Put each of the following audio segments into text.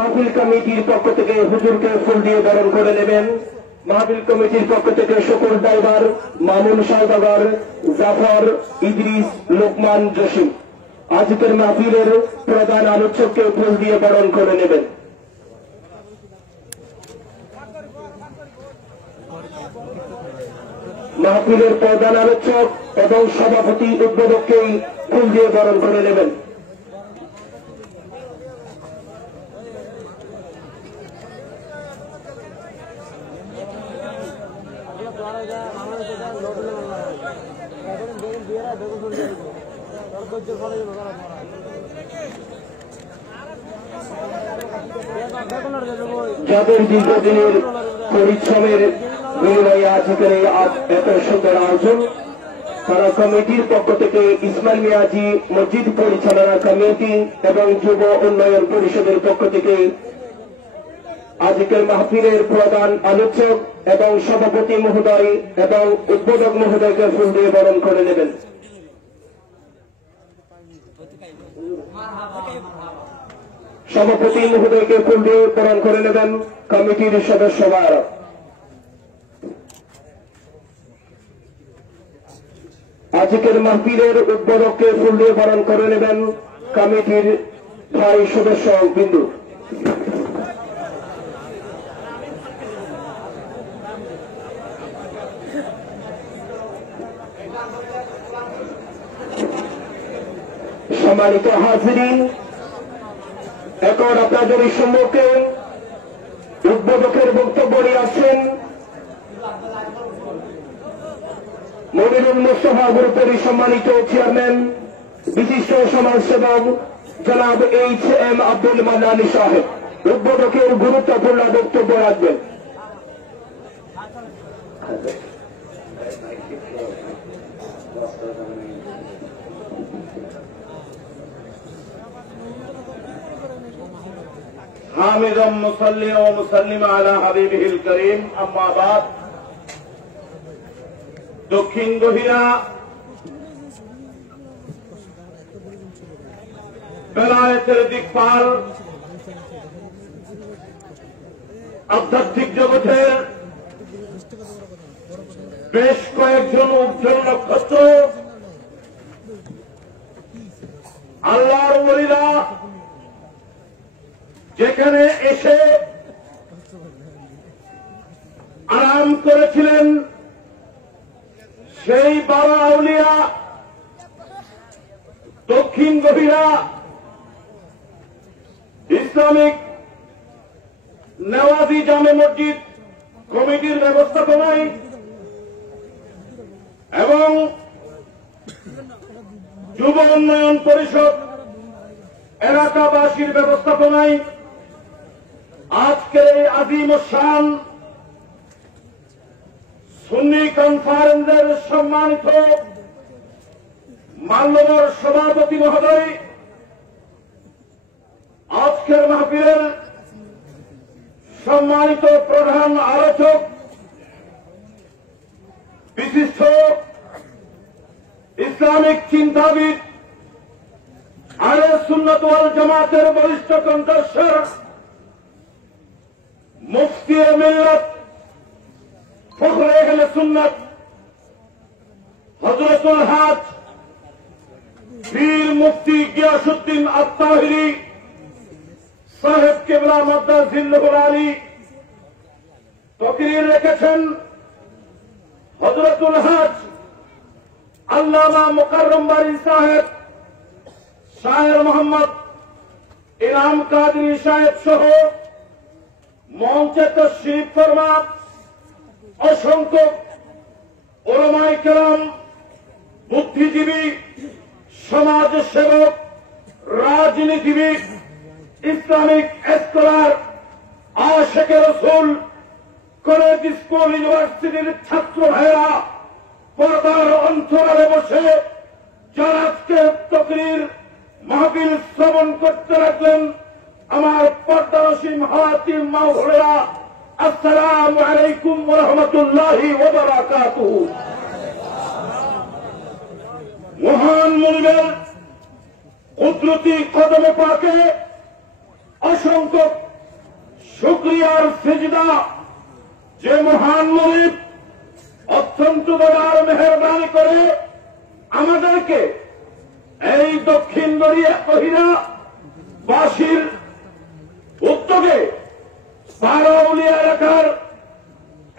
মাহফিল কমিটির পক্ষ থেকে হুজুরকে ফুল দিয়ে বরণ করে নেবেন। মাহফিল কমিটির পক্ষ থেকে সকল ড্রাইভার, মামুন সওদাগর, জাফর, ইদ্রিস, লোকমান, জসিম আজকের মাহফিলের প্রধান আলোচককে ফুল দিয়ে বরণ করে নেবেন। মাহফিলের প্রধান আলোচক এবং সভাপতি উদ্বোধককেই ফুল দিয়ে বরণ করে নেবেন। যাদের দীর্ঘদিনের পরিশ্রমের বিনিময়ে আজকের এই এত সুন্দর আয়োজন, তারা কমিটির পক্ষ থেকে ইসমাইল মিয়াজি মসজিদ পরিচালনা কমিটি এবং যুব উন্নয়ন পরিষদের পক্ষ থেকে আজকের মাহফিলের প্রধান আলোচক এবং সভাপতি মহোদয় এবং উদ্বোধক মহোদয়কে ফুল দিয়ে বরণ করে নেবেন। সভাপতি মহোদয়কে ফুল দিয়ে বরণ করে নেবেন কমিটির সদস্যরা। আজকের মাহফিলের উদ্বোধককে ফুল দিয়ে বরণ করে নেবেন কমিটির ভাই সদস্য বিন্দু। সম্মানিত হাজিরিন, এখন আপনাদের সম্মুখে উদ্বোধকের বক্তব্য নিয়ে আসছেন মনিরুল মুস্তফা গ্রুপের সম্মানিত চেয়ারম্যান, বিশিষ্ট সমাজসেবক জনাব এইচ.এম. আব্দুল মান্নান সাহেব। উদ্বোধকের গুরুত্বপূর্ণ বক্তব্য রাখবেন। হামিদাম মুসাল্লিন ওয়া মুসাল্লিমা আলা হাবিবিহিল করিম, আম্মা বাদ। দক্ষিণ গহিরা বেলায়েতের দিকপাল, আধ্যাত্মিক জগতের বেশ কয়েকজন উজ্জ্বল নক্ষত্র, আল্লাহর ওলিরা যেখানে এসে আরাম করেছিলেন, সেই বাবা আউলিয়া দক্ষিণ গভীরা ইসলামিক নেওয়াজি জামে মসজিদ কমিটির ব্যবস্থাপনায় এবং যুব উন্নয়ন পরিষদ এলাকাবাসীর ব্যবস্থাপনায় আজকের এই আজিম শান সুন্নি কনফারেন্সের সম্মানিত মান্যবর সভাপতি মহোদয়, আজকের মাহফিলের সম্মানিত প্রধান আলোচক, বিশিষ্ট ইসলামিক চিন্তাবিদ, আহলে সুন্নাত ওয়াল জামাতের বরিষ্ঠ কণ্ঠস্বর, মুফতি মিল্লাত ফখরে আহলে সুন্নাত হযরতুল হাজ পীর মুফতি গিয়াসউদ্দিন আত-তাহিরি সাহেব কিবলা মাদ্দাজিল্লাহুল আলী তকরীর রেখেছেন। হযরতুল হাজ আল্লামা মুকাররম বারী সাহেব, শায়ের মোহাম্মদ ইনাম কাদরী সাহেব সহ মঞ্চে তশরিফ ফরমা অসংখ্য উলামায়ে কেরাম, বুদ্ধিজীবী, সমাজ সেবক, রাজনীতিবিদ, ইসলামিক স্কলার, আশিকে রাসূল, কলেজ, স্কুল, ইউনিভার্সিটির ছাত্র ভাইরা, পর্দার অন্তরালে বসে যারা আজকে তকরীর মাহফিল শ্রবণ করতে লাগলেন, আমার পর্দানসীম হাতিম মা ভোলেরা, আসসালামু আলাইকুম ওয়া রাহমাতুল্লাহি ওয়া বারাকাতুহু। মহান মুনিবের কুদরতি কদমে পাকে অসংখ্য শুকরিয়ার সিজদা যে মহান মালিক অত্যন্ত দয়ার মেহেরবানি করে আমাদেরকে এই দক্ষিণ গহিরা বাসীর উদ্যোগে বারৌলিয়া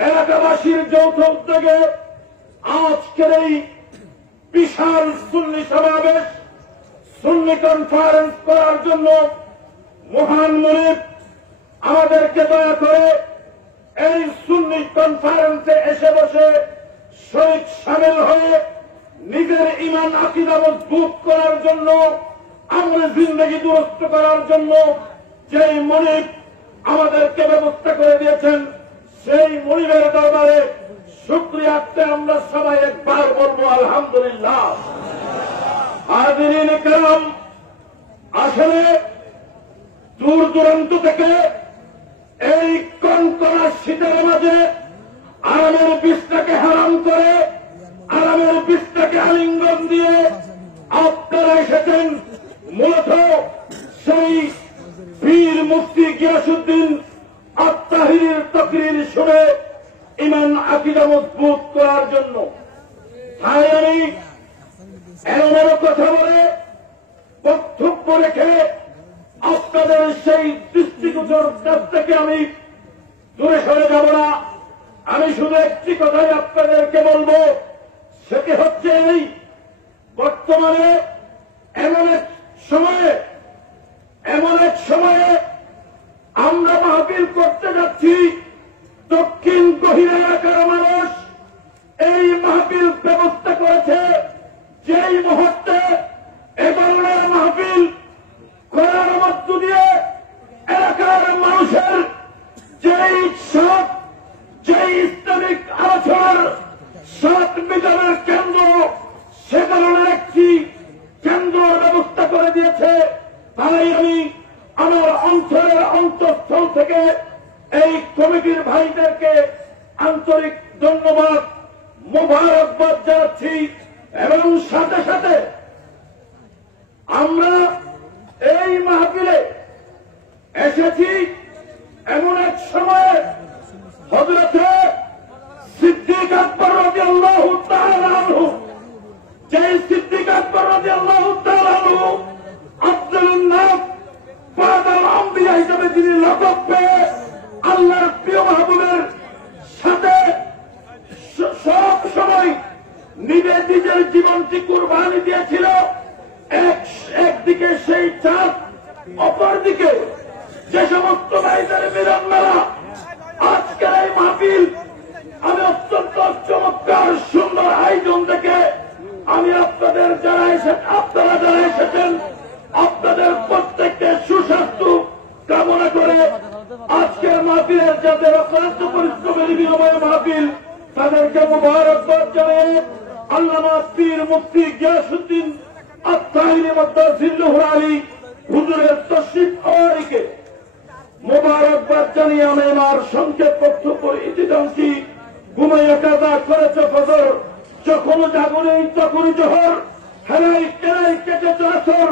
এলাকাবাসীর যৌথ উদ্যোগে আজকের এই বিশাল সুন্নি সমাবেশ সুন্নি কনফারেন্স করার জন্য মহান মালিক আমাদেরকে দয়া করে এই সুন্নি কনফারেন্সে এসে বসে শহীদ সামিল হয়ে নিজের ইমান আকীদা মজবুত করার জন্য আমরা জিন্দগি দুরস্ত করার জন্য যেই মনিব আমাদেরকে ব্যবস্থা করে দিয়েছেন সেই মনিবের দরবারে শুকরিয়াতে আমরা সবাই একবার বলবো আলহামদুলিল্লাহ। হাজিরিন কেরাম, আসলে দূর দূরান্ত থেকে এই কনকনা শীতের মাঝে আরামের বিষটাকে হারাম করে আরামের বিষটাকে আলিঙ্গন দিয়ে আপনারা এসেছেন মূলত সেই বীর মুফতি গিয়াসউদ্দিন আত-তাহিরির তাকরীর শুনে ইমান আকীদা মজবুত করার জন্য। তাই আমি এমন কথা বলে বক্তব্য রেখে আপনাদের সেই দৃষ্টিগোচর কাছ থেকে আমি দূরে সরে যাব না। আমি শুধু একটি কথাই আপনাদেরকে বলবো, সেটি হচ্ছে এই বর্তমানে এমন এক সময়ে আমরা মাহফিল করতে যাচ্ছি। দক্ষিণ গহিরা এলাকার মানুষ এই মাহফিল ব্যবস্থা করেছে যেই মুহূর্তে এ ধরনের মাহফিল করার মধ্য দিয়ে এলাকার মানুষের যেই ইসলামিক আলোচনার সাত বিজনের কেন্দ্র, সে ধরনের একটি কেন্দ্র ব্যবস্থা করে দিয়েছে। তাই আমি আমার অন্তরের অন্তঃস্থল থেকে এই কমিটির ভাইদেরকে আন্তরিক ধন্যবাদ মোবারকবাদ জানাচ্ছি। এবং সাথে সাথে আমরা এই মাহফিলে এসেছি এমন এক সময়ে হযরতে সিদ্দিক আকবর রাদিয়াল্লাহু তাআলা আনহু, যে সিদ্দিক আকবর রাদিয়াল্লাহু তাআলা আনহু আফজালুন নাস বাদাল আম্বিয়া হিসেবে যিনি লকব পেয়ে আল্লাহর প্রিয় মাহবুবের সাথে সব সময় নিজের জীবনটি কুরবানি দিয়েছিল। একদিকে সেই চাঁদ, অপরদিকে যে সমস্ত ভাইদের মিলন মেলা আজকের এই মাহফিল, আমি অত্যন্ত চমৎকার সুন্দর আয়োজন থেকে আমি আপনারা যারা এসেছেন আপনাদের প্রত্যেককে সুস্বাস্থ্য কামনা করে আজকের মাহফিলের যাদের অক্লান্ত পরিশ্রমের বিনিময়ে মাহফিল, তাদেরকে মুবারকবাদ জানিয়ে আল্লামা পীর মুফতি গিয়াসউদ্দিন আত-তাহিরি মাদ্দাজিল্লুহুল আলী হুজুরের তশরিফ আওয়ারিকে মুবারকবাদ জানিয়ে আমি আমার সংক্ষেপ বক্তব্য ইতি টানছি। ঘুমাইয়া কাজা করেছে ফজর, যখন জাগরেই তখনই জোহর, হেলাই কেলাই কেটেছে আসর,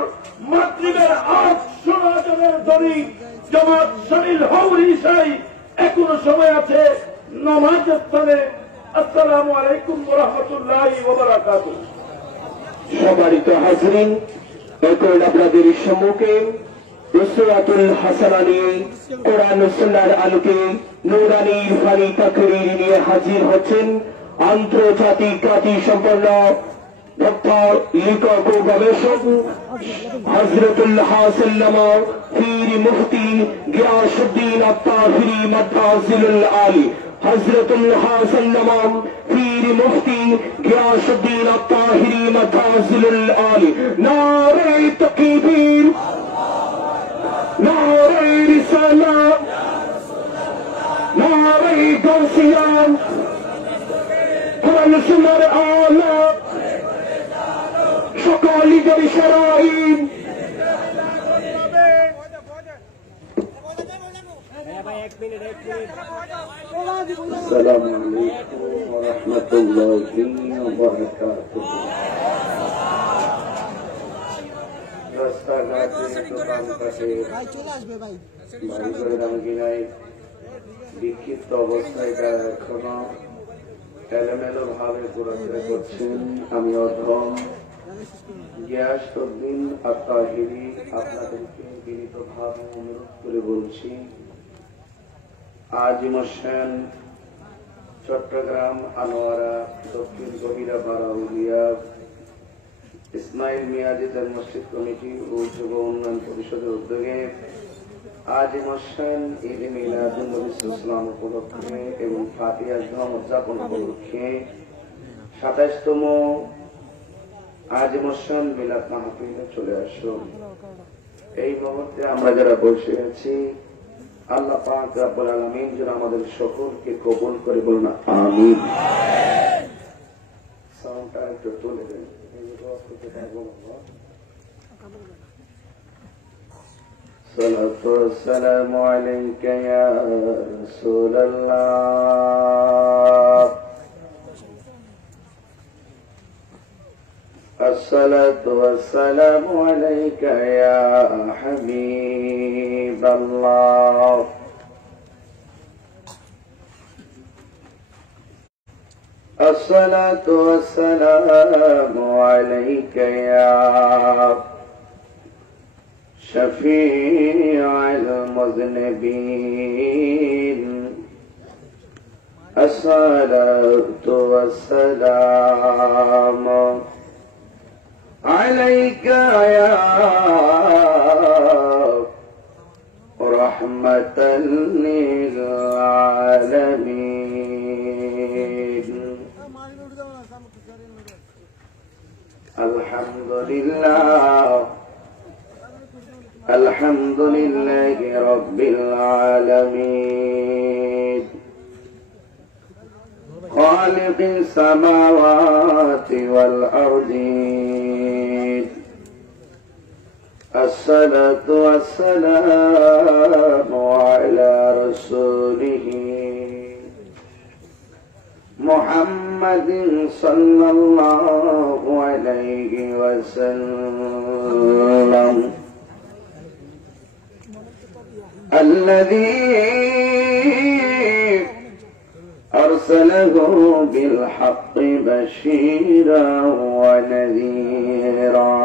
মাগরিবের আজ শোনা জনের ধ্বনি, জামাত শামিল হও ইশাই, এখনো সময় আছে নামাজের স্থানে। আসসালামু আলাইকুম ওয়া রাহমাতুল্লাহি ওয়া বারাকাতুহু। সম্মানিত হাজরিন, এখন আপনাদের সম্মুখে রসুলাতুল হাসানানী কোরআন ও সুন্নাহর আলোকে নূরানী ইরফানি তাকরীর নিয়ে হাজির হচ্ছেন আন্তর্জাতিক খ্যাতি সম্পন্ন বক্তা, লেখক ও গবেষক হযরতুল্লাহ সাল্লাল্লাহু পীর মুফতি গিয়াসউদ্দিন আত-তাহিরি মাদ্দাজিলুল আলী। হযরতুল্লাহ সাল্লাল্লাহু পীর মুফতি গিয়াসউদ্দিন আত-তাহিরি মাদ্দাজিলুল আলী। নারে তাকবীর, নারে রিসালাত, নারে গাউসিয়ান, কোরআন সুন্নাহর আলো, সকল লিগের শরাইন। السلام عليكم ورحمة الله وبركاته. রাস্তাঘাটে দোকানপাটে বাড়ি করে রামগিনায় বিক্ষিপ্ত অবস্থায় তারা এখনো এলোমেলো ভাবে ঘোরাফেরা করছেন। আমি অধম গিয়াসউদ্দিন আত-তাহিরি আপনাদেরকে বিনীত ভাবে অনুরোধ করে বলছি, আজিম হোসেন চট্টগ্রাম আনোয়ারা দক্ষিণ গভীরা বারাউলিয়া ইসমাইল মিয়াজিদের মসজিদ কমিটি ও যুব উন্নয়ন পরিষদের উদ্যোগে আজিম হোসেন ঈদ মিলাদুন নবী সাল্লাল্লাহু আলাইহি উপলক্ষে এবং ফাতিহা জুমা উদযাপন উপলক্ষে ২৭তম আজিম হোসেন মিলাদ মাহফিলে চলে আসুন। এই মুহূর্তে আমরা যারা বসে আছি, আল্লাহ পাক রব্বুল আলামিন যেন আমাদের সকলকে কবুল করে বলুন আমিন। সাউন্ডটা একটু তুলে দেন। الصلاة والسلام عليك يا رسول الله، الصلاة والسلام عليك يا حبيب الله، الصلاة والسلام عليك يا شفيع المذنبين، الصلاة والسلام عليك يا رحمة للعالمين. الحمد لله الحمد لله رب العالمين، خالق السماوات والأرضين، الصلاة والسلام على رسوله محمد صلى الله عليه وسلم، الذي أرسله بالحق بشيرا ونذيرا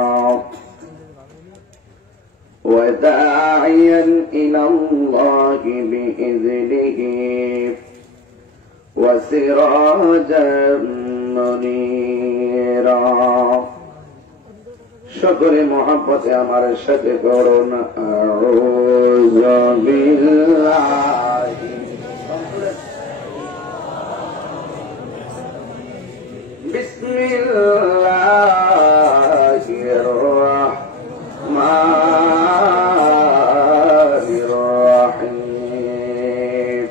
وداعيا إلى الله بإذنه وسراجا منيرا। شكر محبت আমার সাথে করুন আউযু বিল্লাহি বিসমিল্লাহির রাহমানির রাহিম।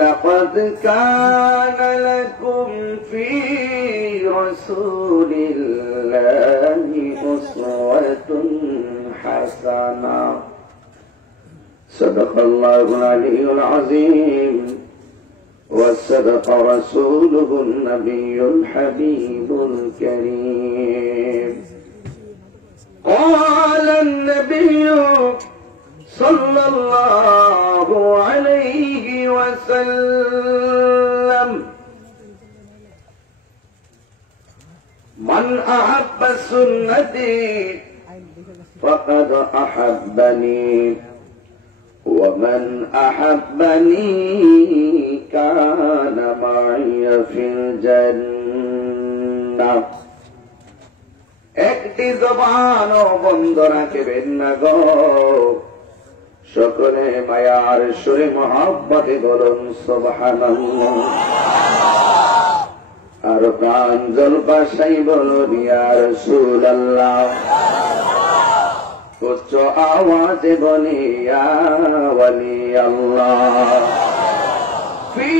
লাকাদ কানা লাকুম ফী রাসূলিল্লাহি উসওয়াতুন হাসানাহ। সাদাকাল্লাহুল আলিয়্যুল আযীম وصدق رسوله النبي الحبيب الكريم. قال النبي صلى الله عليه وسلم: من أحب سنتي فقد أحبني، ومن أحبني كان معي في الجنة। একটি জবান বন্ধ রাখবেন না গো, সকলে মায়ার সুরে মহব্বতে বলুন সুবহানাল্লাহ। আর প্রাঞ্জল ভাষায় বলুন ইয়া রাসূলুল্লাহ। উচ্চ আওয়াজে বলি ইয়া ওয়ালি আল্লাহ। ফি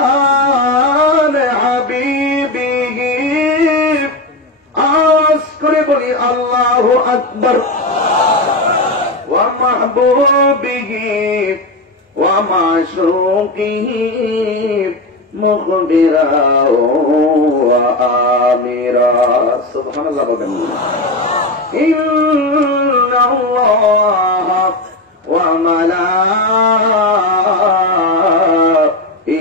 শান হাবিবিহি, আওয়াজ করে বলি আল্লাহু আকবার। ওয়া মাহবুবিহি ومعشوقه مخبرا وآمرا سبحان الله إن الله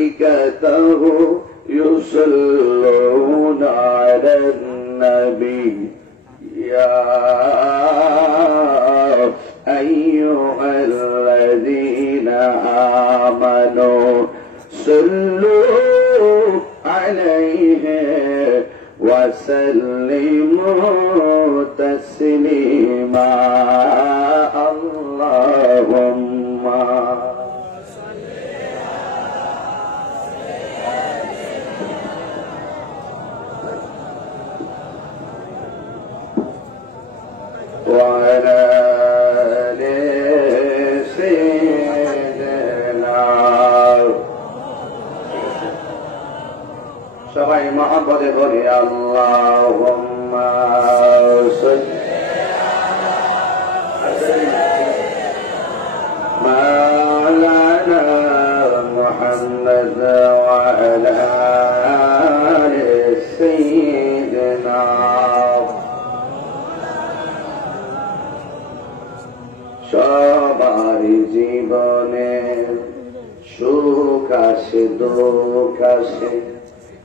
وملائكته يصلون على النبي يا أيها الذين آمنوا صلوا عليه وسلموا تسليما اللهم وعلى آل سيدنا সবাই মহব্বতে বলি আল্লাহুম্মা সাল্লি মাওলানা মুহাম্মদ ওয়া আলা আলি সাইয়্যিদিনা সবার জীবনে সুখ আসে দুঃখ আসে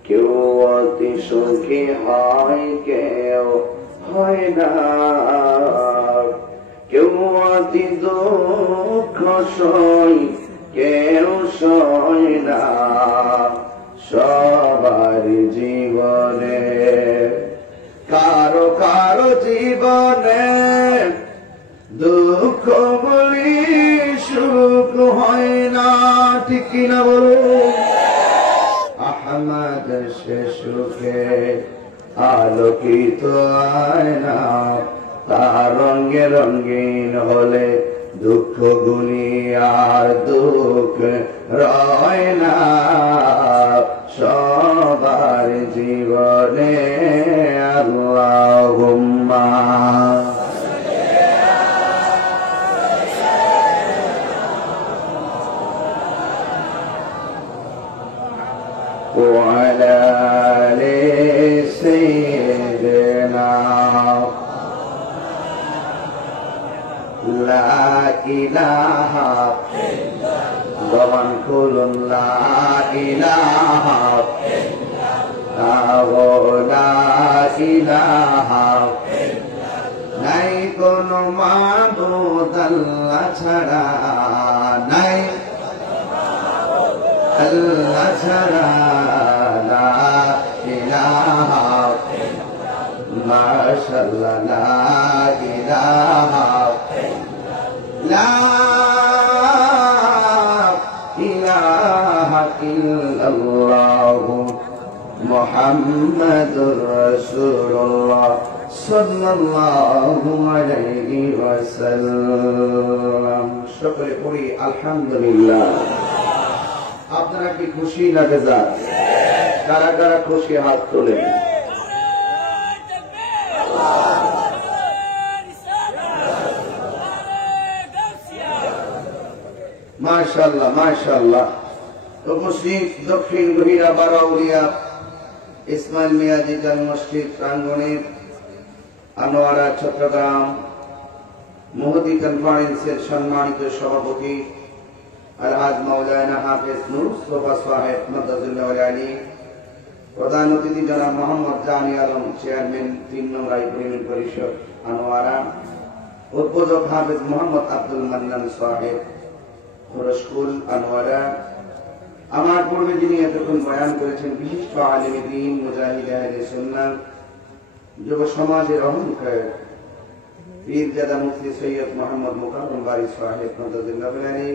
কেউ অতি সুখী হয় কেউ হয় না কেউ অতি দুঃখ সয় কেউ সয় না সবার জীবনে কারো কারো জীবনে দুঃখ বলি সুখ হয় না ঠিক কিনা বলুন আহমদ সে সুখে আলোকিত আয়না তার রঙে রঙিন হলে দুঃখ গুনি আর দুঃখ রয় না সবার জীবনে আল্লাহুম্মা وعلى آل سيدنا لا إله ضمن كل لا إله لا إله নাই কোনো মাবুদ আল্লাহ ছাড়া নাই আল্লাহ ছাড়া লা ইলাহা মাশাআল্লাহ লা ইলাহা লা ইলাহা ইল্লাল্লাহ মুহাম্মাদুর রাসূলুল্লাহ সাল্লাল্লাহু আলাইহি ওয়াসাল্লাম সকলে পড়ি আলহামদুলিল্লাহ আপনারা কি খুশি না বেজার কারা কারা খুশি হাত তোলেন মাশাআল্লাহ মাশাআল্লাহ উপস্থিত দক্ষিণ গহিরা বারাউলিয়া ইসমাইল মিয়াজি জান মসজিদ প্রাঙ্গণের আনোয়ারা চট্টগ্রাম মুহদি কনফারেন্সের সম্মানিত সভাপতি আলহাজ মাওলানা হাফেজ নূর মুস্তাফা সাহেব মাদাদুল্লাহ আলী প্রধান অতিথি জনাব মোহাম্মদ জানি আলম চেয়ারম্যান 3 নং ইউনিয়ন পরিষদ আনোয়ারা উদ্বোধক হাফেজ মোহাম্মদ আব্দুল মান্নান সাহেব খোরশকুল আনোয়ারা আমার পূর্বে যিনি এতক্ষণ বয়ান করেছেন বিশিষ্ট আলেম দ্বীন মুজাহিদ আহলে সুন্নাহ যুব সমাজের অহংকার পীরজাদা মুফতি সৈয়দ মোহাম্মদ মুকাররম বারী সাহেব মাদাদুল্লাহ আলী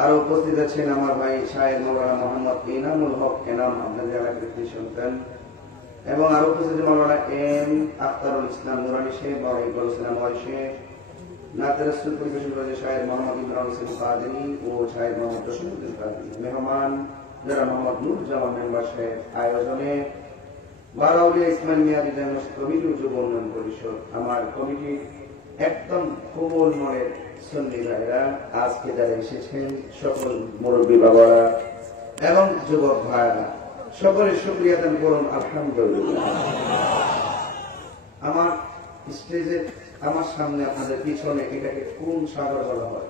আর উপস্থিত আছেন আমার ভাই শায়ের মাওলানা মোহাম্মদ ইনামুল হক এনাম আপনাদের এলাকার সন্তান এবং আর উপস্থিত মাওলানা এম আখতারুল ইসলাম নুরানী শেখ বা ইকবাল হোসেন শেখ নাতে রাসূল পরিবেশন করেছে শায়ের মোহাম্মদ ইমরান হোসেন কাদেরী ও শায়ের মোহাম্মদ রশিদুল কাদেরী মেহমান যারা মোহাম্মদ নূর জামান মেম্বার সাহেব আয়োজনে বারাউলিয়া ইসমাইল মিয়াজি জান মসজিদ কমিটি ও যুব উন্নয়ন পরিষদ আমার কমিটি একদম কোমল মনের সুন্নি ভাইরা, আজকে যারা এসেছেন সকল মুরব্বী বাবারা এবং যুবক ভাইরা, সকলের শুকরিয়া দান করুন আলহামদুলিল্লাহ। আমার স্টেজে আমার সামনে আপনাদের পিছনে এটাকে কোন সাগর বলা হয়?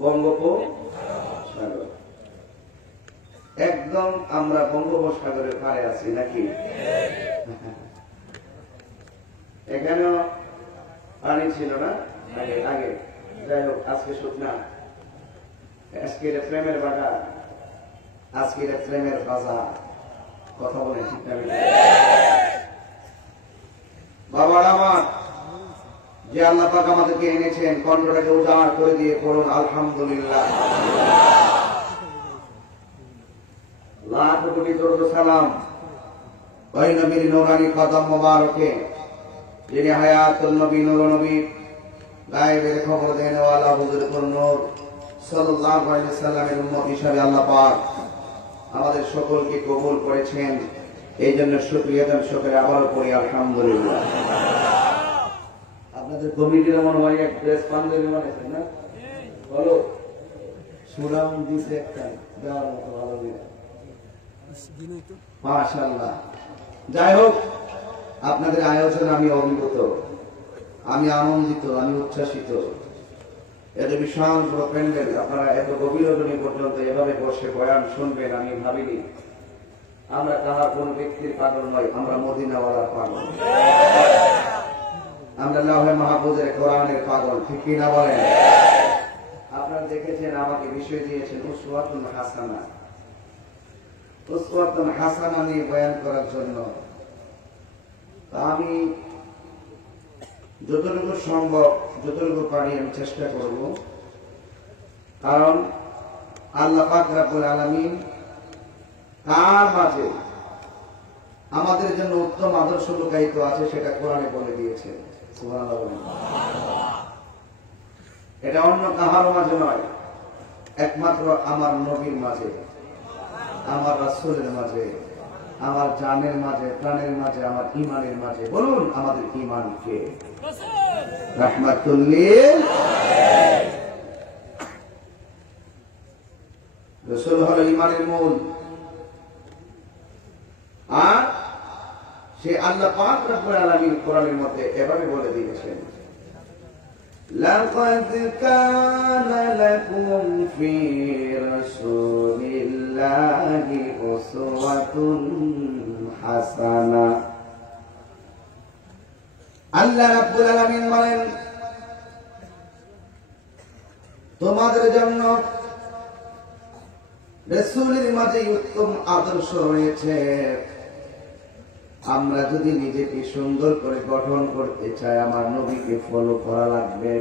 বঙ্গোপসাগর। একদম আমরা বঙ্গোপসাগরের পাড়ে আছি নাকি? এখানেও পানি ছিল না আগে আগে। যাই হোক, আজকে শুকনা, আজকে এটা প্রেমের বাগা, আজকে এটা প্রেমের বাজার। কথা বলে ঠিক না? বাবার আমার যে আল্লাহ পাক আমাদেরকে এনেছেন, কণ্ঠটাকে উজাড় করে দিয়ে পড়ুন আলহামদুলিল্লাহ। লাখ কোটি দরুদ সালাম ওই নবীর নূরানি কদম মোবারকে, যিনি হায়াতুন নবী, নূর নবী, গায়েবের খবর দেনেওয়ালা হুজুরুল নূর সাল্লাল্লাহু আলাইহি ওয়াসাল্লামের উম্মত হিসেবে আল্লাহ পাক আমাদের সকলকে কবুল করেছেন। এই জন্য শুকরিয়া দান শুকরে আবারও পড়ি আলহামদুলিল্লাহ। আপনাদের কমিটির মনে হয় এক ড্রেস পাঞ্জাবি বানাইছেন না? বলো, সুরাম দিছে একটা দেওয়ার মতো ভালো দিয়ে, মাশাআল্লাহ। যাই হোক, আপনাদের আয়োজন আমি অভিভূত, আমি আনন্দিত, আমি উচ্ছ্বাসিত। এত বিশাল বড় প্যান্ডেল, আপনারা এত গভীর রজনী পর্যন্ত এভাবে বসে বয়ান শুনবেন আমি ভাবিনি। আমরা কাহার কোন ব্যক্তির পাগল নয়, আমরা মদিনাওয়ালার পাগল, আমরা লাহে মাহফুজের কোরআনের পাগল, ঠিক কিনা বলেন? আপনারা দেখেছেন আমাকে বিষয় দিয়েছেন উসওয়াতুন হাসানা। উসওয়াতুন হাসানা নিয়ে বয়ান করার জন্য আমি যতটুকু সম্ভব, যতটুকু পারি আমি চেষ্টা করব। কারণ আল্লাহ পাক রব্বুল আলামিন তার মাঝে আমাদের জন্য উত্তম আদর্শ লুকায়িত আছে, সেটা কোরআনে বলে দিয়েছেন। সুবহানাল্লাহ। এটা অন্য কাহার মাঝে নয়, একমাত্র আমার নবীর মাঝে, আমার রাসূলের মাঝে, আমার জানের মাঝে, প্রাণের মাঝে, আমার ঈমানের মাঝে। বলুন, আমাদের ঈমান কে? রাহমাতুল লিল আলামিন। রাসূল হলো ঈমানের মূল। আর সে আল্লাহ পাক রব্বুল আলামিন কোরআনের মধ্যে এভাবে বলে দিয়েছেন, লাকাদ কানা লাকুম ফি রাসূলিল্লাহি উসওয়াতুন হাসানা। আল্লাহ রাব্বুল আলামিন বলেন, তোমাদের জন্য রাসূলের মাঝে উত্তম আদর্শ রয়েছে। আমরা যদি নিজেকে সুন্দর করে গঠন করতে চাই, আমার নবীকে ফলো করা লাগবে।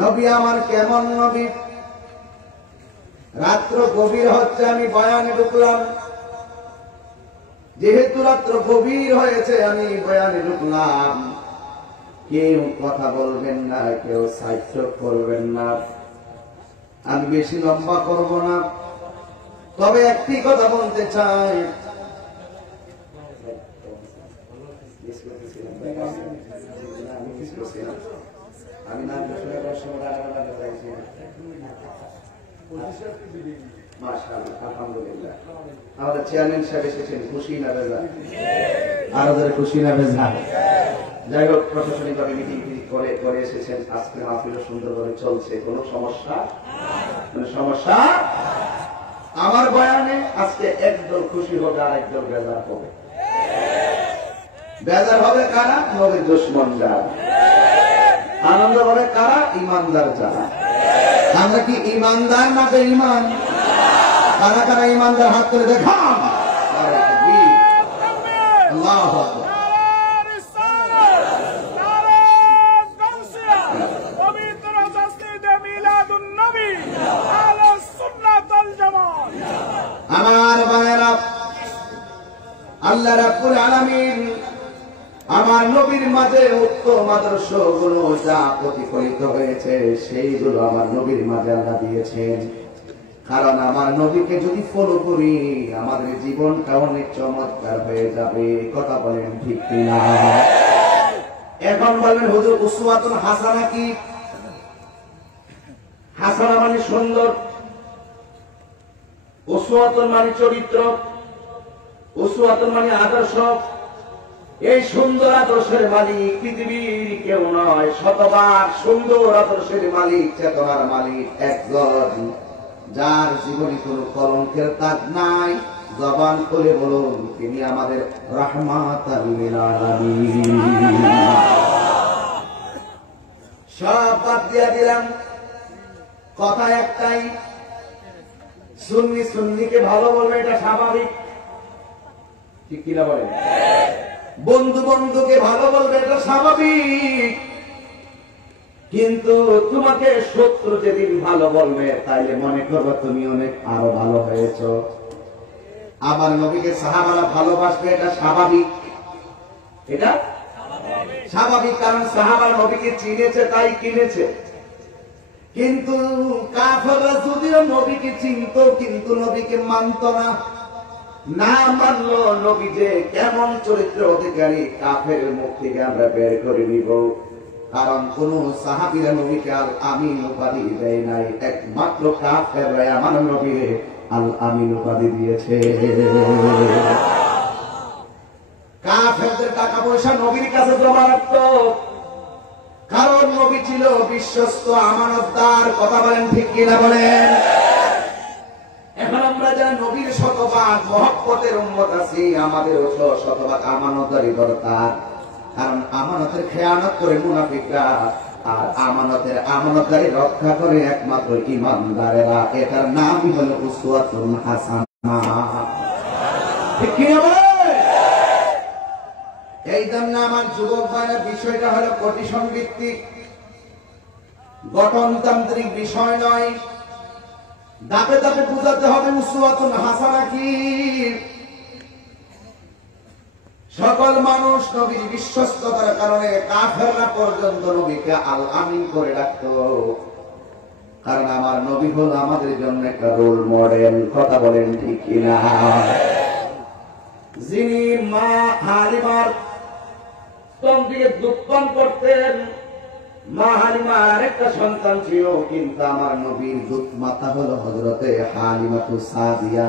নবী আমার কেমন নবী? রাত্র গভীর হচ্ছে, আমি বয়ানে ঢুকলাম। যেহেতু রাত্র গভীর হয়েছে, আমি বয়ানে ঢুকলাম। কেউ কথা বলবেন না, কেউ সাহিত্য করবেন না। আমি বেশি লম্বা করব না, তবে একটি কথা বলতে চাই। আমি না আলহামদুলিল্লাহ, আমাদের চেয়ারম্যান সাহেব এসেছেন, খুশি না বেজা? আরো ধরে খুশি না বেজা? যাই হোক, প্রশাসনিক ভাবে মিটিং করে এসেছেন। আজকে মাহফিল সুন্দরভাবে চলছে, কোনো সমস্যা সমস্যা আমার বয়ানে আজকে একদল খুশি হবে, আর একদল বেজার হবে। বেজার হবে কারা? নবীর দুশমন যারা। আনন্দ হবে কারা? ইমানদার যারা। আমরা কি ইমানদার না বেঈমান? কারা কারা ইমানদার? হাত করে দেখান। আল্লাহু আকবার। আমার ভাইয়েরা, আল্লাহ রাব্বুল আলামিন আমার নবীর মাঝে উত্তম আদর্শ গুলো যা প্রতিফলিত হয়েছে, সেইগুলো আমার নবীর মাঝে আল্লাহ দিয়েছেন। কারণ আমার নবীকে যদি ফলো করি, আমাদের জীবনটা অনেক চমৎকার হয়ে যাবে। কথা বলেন ঠিক কিনা? এখন বলবেন হুজুর উসওয়াতুন হাসানা কি? হাসানা মানে সুন্দর, উসওয়াতুন মানে চরিত্র, উসওয়াতুন মানে আদর্শ। এই সুন্দর আদর্শের মালিক পৃথিবীর কেউ নয়, শতবার সুন্দর আদর্শের মালিক, চেতনার মালিক একজন, যার জীবনে কোনো কলঙ্কের দাগ নাই। জবান খুলে বলুন, তিনি আমাদের রাহমাতাল লিল আলামিন। সব বাদ দিয়া দিলাম, কথা একটাই, সুন্নি সুন্নিকে ভালো বলবে, এটা স্বাভাবিক, ঠিক কিনা বলেন? বন্ধু বন্ধুকে ভালো বলবে, এটা স্বাভাবিক। কিন্তু তোমাকে শত্রু যেদিন ভালো বলবে, তাইলে মনে করবো তুমি অনেক আরো ভালো হয়েছ। আমার নবীকে সাহাবারা ভালোবাসবে, এটা স্বাভাবিক, এটা স্বাভাবিক, কারণ সাহাবারা নবীকে চিনেছে তাই কিনেছে। কিন্তু কাফেররা যদিও নবীকে চিনত, কিন্তু নবীকে মানত না। না মানলো নবী যে কেমন চরিত্র অধিকারী, কাফের মুখ থেকে আমরা বের করে নিব। কারণ কোন সাহাবীরা নবীকে আল আমিন উপাধি দেয় নাই, একমাত্র কাফেররা আমার নবীকে আল আমিন উপাধি দিয়েছে। কাফেরদের টাকা পয়সা নবীর কাছে জমা রাখত, কারণ নবী ছিল বিশ্বস্ত আমানতদার। কথা বলেন ঠিক কিনা বলেন? এখন আমরা যারা নবীর শতভাগ মহব্বতের উম্মত আছি, আমাদেরও শতভাগ আমানতদারি দরকার। কারণ আমানতের খেয়ানত করে মুনাফিকরা, আর আমানতদারি রক্ষা করে একমাত্র ঈমানদারেরা। এটার নামই হলো উসওয়াতুন হাসানা। ঠিক কি বলে? এই জন্য আমার যুবক ভাইয়ের বিষয়টা হলো কন্ডিশন ভিত্তিক, গঠনতান্ত্রিক বিষয় নয়। ধাপে ধাপে বুঝাতে হবে উসওয়াতুন হাসানা কি। সকল মানুষ নবীর বিশ্বস্ততার কারণে কাফেররা পর্যন্ত নবীকে আল আমিন করে ডাকত, কারণ আমার নবী হল আমাদের জন্য একটা রোল মডেল। কথা বলেন ঠিক কিনা? যিনি মা হালিমার স্তন দিয়ে দুধ পান করতেন, মা হালিমার আরেকটা সন্তান ছিল, কিন্তু আমার নবীর দুধ মাতা হলো হযরতে হালিমাতু সাদিয়া।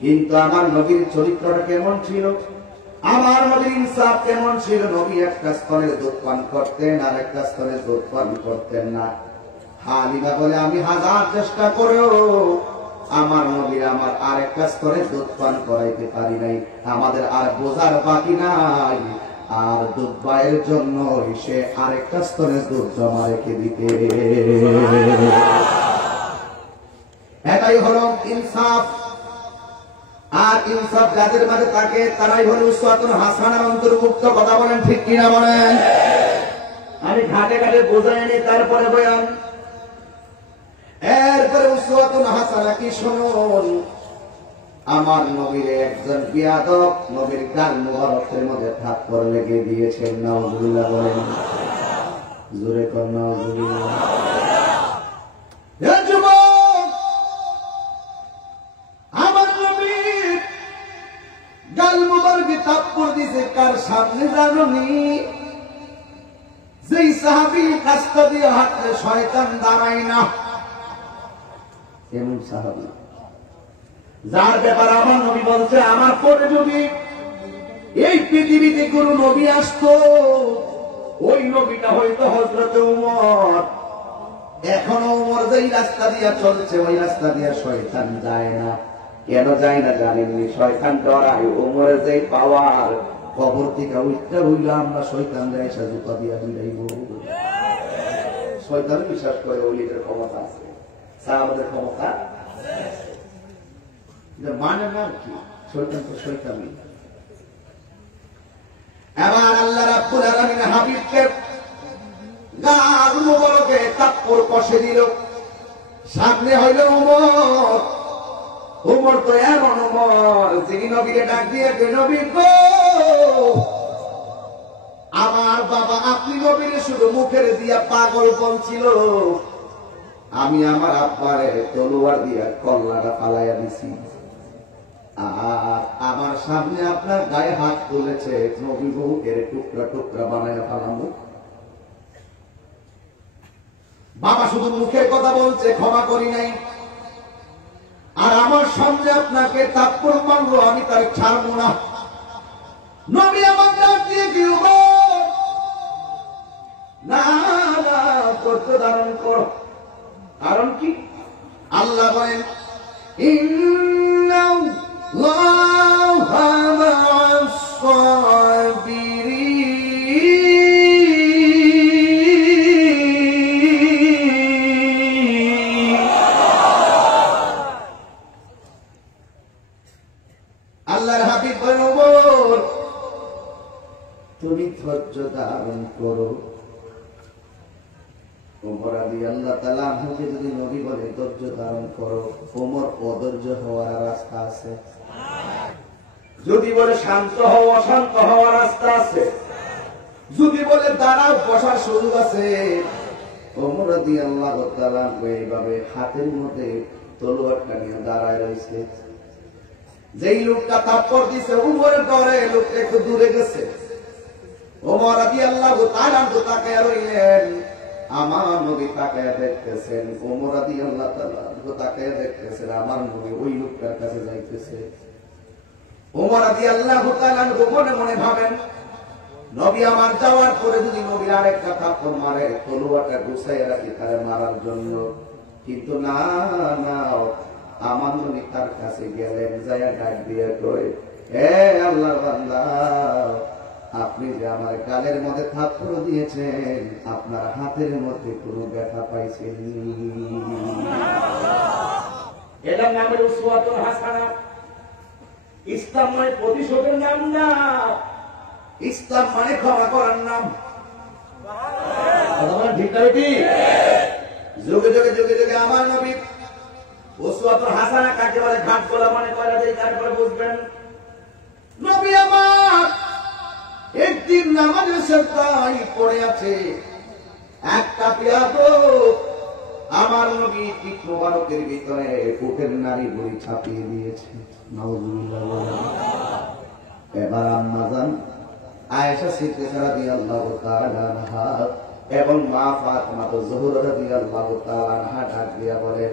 কিন্তু আমার নবীর চরিত্রটা কেমন ছিল, আমার নবীর ইনসাফ কেমন ছিল? নবী একটা স্তনের দুধ পান করতেন, আর একটা স্তনের দুধ পান করতেন না। হালিমা বলে, আমি হাজার চেষ্টা করেও আমার নবীর আমার আরেকটা স্তরের দুধ পান করাইতে পারি নাই। আমাদের আর বোঝার বাকি নাই, আর দুধ পায়ের জন্য সে আরেকটা স্তরের দুধ জমা রেখে দিতে। এটাই হলো ইনসাফ। আর ইনসাফ যাদের মাঝে থাকে তারাই হলো উসওয়াতুন হাসানার অন্তর্ভুক্ত। কথা বলেন ঠিক কিনা বলেন? আমি ঘাটে ঘাটে বোঝাই নি, তারপরে বয়ান। এরপরে উসওয়াতুন হাসানা কি শুনুন। আমার নবীর একজন বিয়াদব নবীর গাল মুবারকের মধ্যে থাপ্পড় লেগে দিয়েছেন। নাউজুবিল্লাহ বলেন, জোরে কর নাউজুবিল্লাহ। আমার নবীর গাল মুবারকে থাপ্পড় দিয়েছে কার সামনে জানুনি? যেই সাহাবী কাস্তা দিয়ে হাঁটলে শয়তান দাঁড়ায় না, এমন সাহাবী যার ব্যাপার আমার নবী বলছে, আমার পরে যদি এই পৃথিবীতে কোন নবী আসতো, ওই নবীটা হয়তো হযরত উমর। এখনো উমর যেই রাস্তা দিয়া চলছে, ওই রাস্তা দিয়া শয়তান যায় না। কেন যায় না জানেননি? শয়তান ডরায় উমরের যে পাওয়ার, কবর থেকে উঠতে হইল আমরা শয়তান যায় এসে জুতা দিয়া বিলাইব। শয়তান বিশ্বাস করে ওলিদের ক্ষমতা আছে, সাহাবাদের ক্ষমতা মানে না কি? শয়তান তো শয়তানই। এবার আল্লাহ রাব্বুল আলামিন হাবিবকে গাল মুবারকে থাপ্পড় কষে দিল। সামনে হইল উমর। উমর তো এমন উমর, যিনি নবীকে ডাক দিয়ে, নবী গো, আমার বাবা আপনি নবীরে শুধু মুখের দিয়া পাগল বলছিল, আমি আমার আব্বারে তলোয়ার দিয়া কল্লাটা পালাইয়া দিছি। আর আমার আমার সামনে আপনার গায়ে হাত তুলেছে, নবী বউকে টুকরা টুকরা বানায় ফেলাবো। বাবা শুধু মুখের কথা বলছে ক্ষমা করি নাই, আর আমার সামনে আপনাকে তাৎপর মানলো, আমি তার ছাড়বো না। নবী আমার ডাক দিয়ে কি না না ধৈর্য ধারণ করো। কারণ কি? আল্লাহ বলেন ইন্নাল্লাহা মা'আস সাবিরিন। আল্লাহর হাবিব বলেন ওমর তুমি ধৈর্য ধারণ করো। ওমর রাদিয়াল্লাহু তাআলা আনহুকে যদি নবী বলে ধৈর্য ধারণ করো, ওমর অধৈর্য হওয়ার রাস্তা আছে? যদি বলে শান্ত হও, অশান্ত হওয়ার রাস্তা আছে? যদি বলে দাঁড়াও, বসার সুযোগ আছে? ওমর রাদিয়াল্লাহু তাআলা এইভাবে হাতের মধ্যে তলোয়ারটা নিয়ে দাঁড়ায় রয়েছে। যেই লোকটা থাপ্পড় দিছে ওমরের ডরে লোকটা একটু দূরে গেছে। ওমর রাদিয়াল্লাহু তাআলা তাকায় রইলেন, আমার নবী তাকায় দেখতেছেন। ওমর রাদিয়াল্লাহু তাআলা তাকায় দেখতেছেন, আমার নবী ওই লোকটার কাছে যাইতেছে। ওমর রাদিয়াল্লাহু তাআলা মনে মনে ভাবেন, নবী আমার যাওয়ার পরে যদি নবীর আরেকটা থাপ্পড় মারে, তলোয়ারটা গুছাইয়া রাখি তারে মারার জন্য। কিন্তু না না, আমার নবী তার কাছে গেলেন, যাইয়া ডাক দিয়ে কয়, হে আল্লাহর বান্দা, আপনি যে আমার গালের মধ্যে থাপ্পড় দিয়েছেন, আপনার হাতের মধ্যে কোনো ব্যথা পাইছেন? এটার নাম হলো উসওয়াতুল হাসানা। ইসলাম মানে প্রতিশোধের নাম না, ইসলাম মানে ক্ষমা করার নাম। ঠিক না বেটি? যুগে যুগে যুগে যুগে আমার নবী উসওয়াতুল হাসানা কাকে বলে, ঘাট গোলা মানে কয়লা দিয়ে তারপরে বুঝবেন। নবী আমার একদিন নামাজের সেজদায় পড়ে আছে, একটা পেয়াদব আমার নবী ঠিক মোবারকের ভিতরে বুকের নারী বুড়ি ছাপিয়ে দিয়েছে। নাউযুবিল্লাহ। এবার আম্মা জান আয়েশা সিদ্দিকা রাদিয়াল্লাহু তাআলা আনহা এবং মা ফাতিমা যুহরা রাদিয়াল্লাহু তাআলা আনহা ডাক দিয়া বলেন,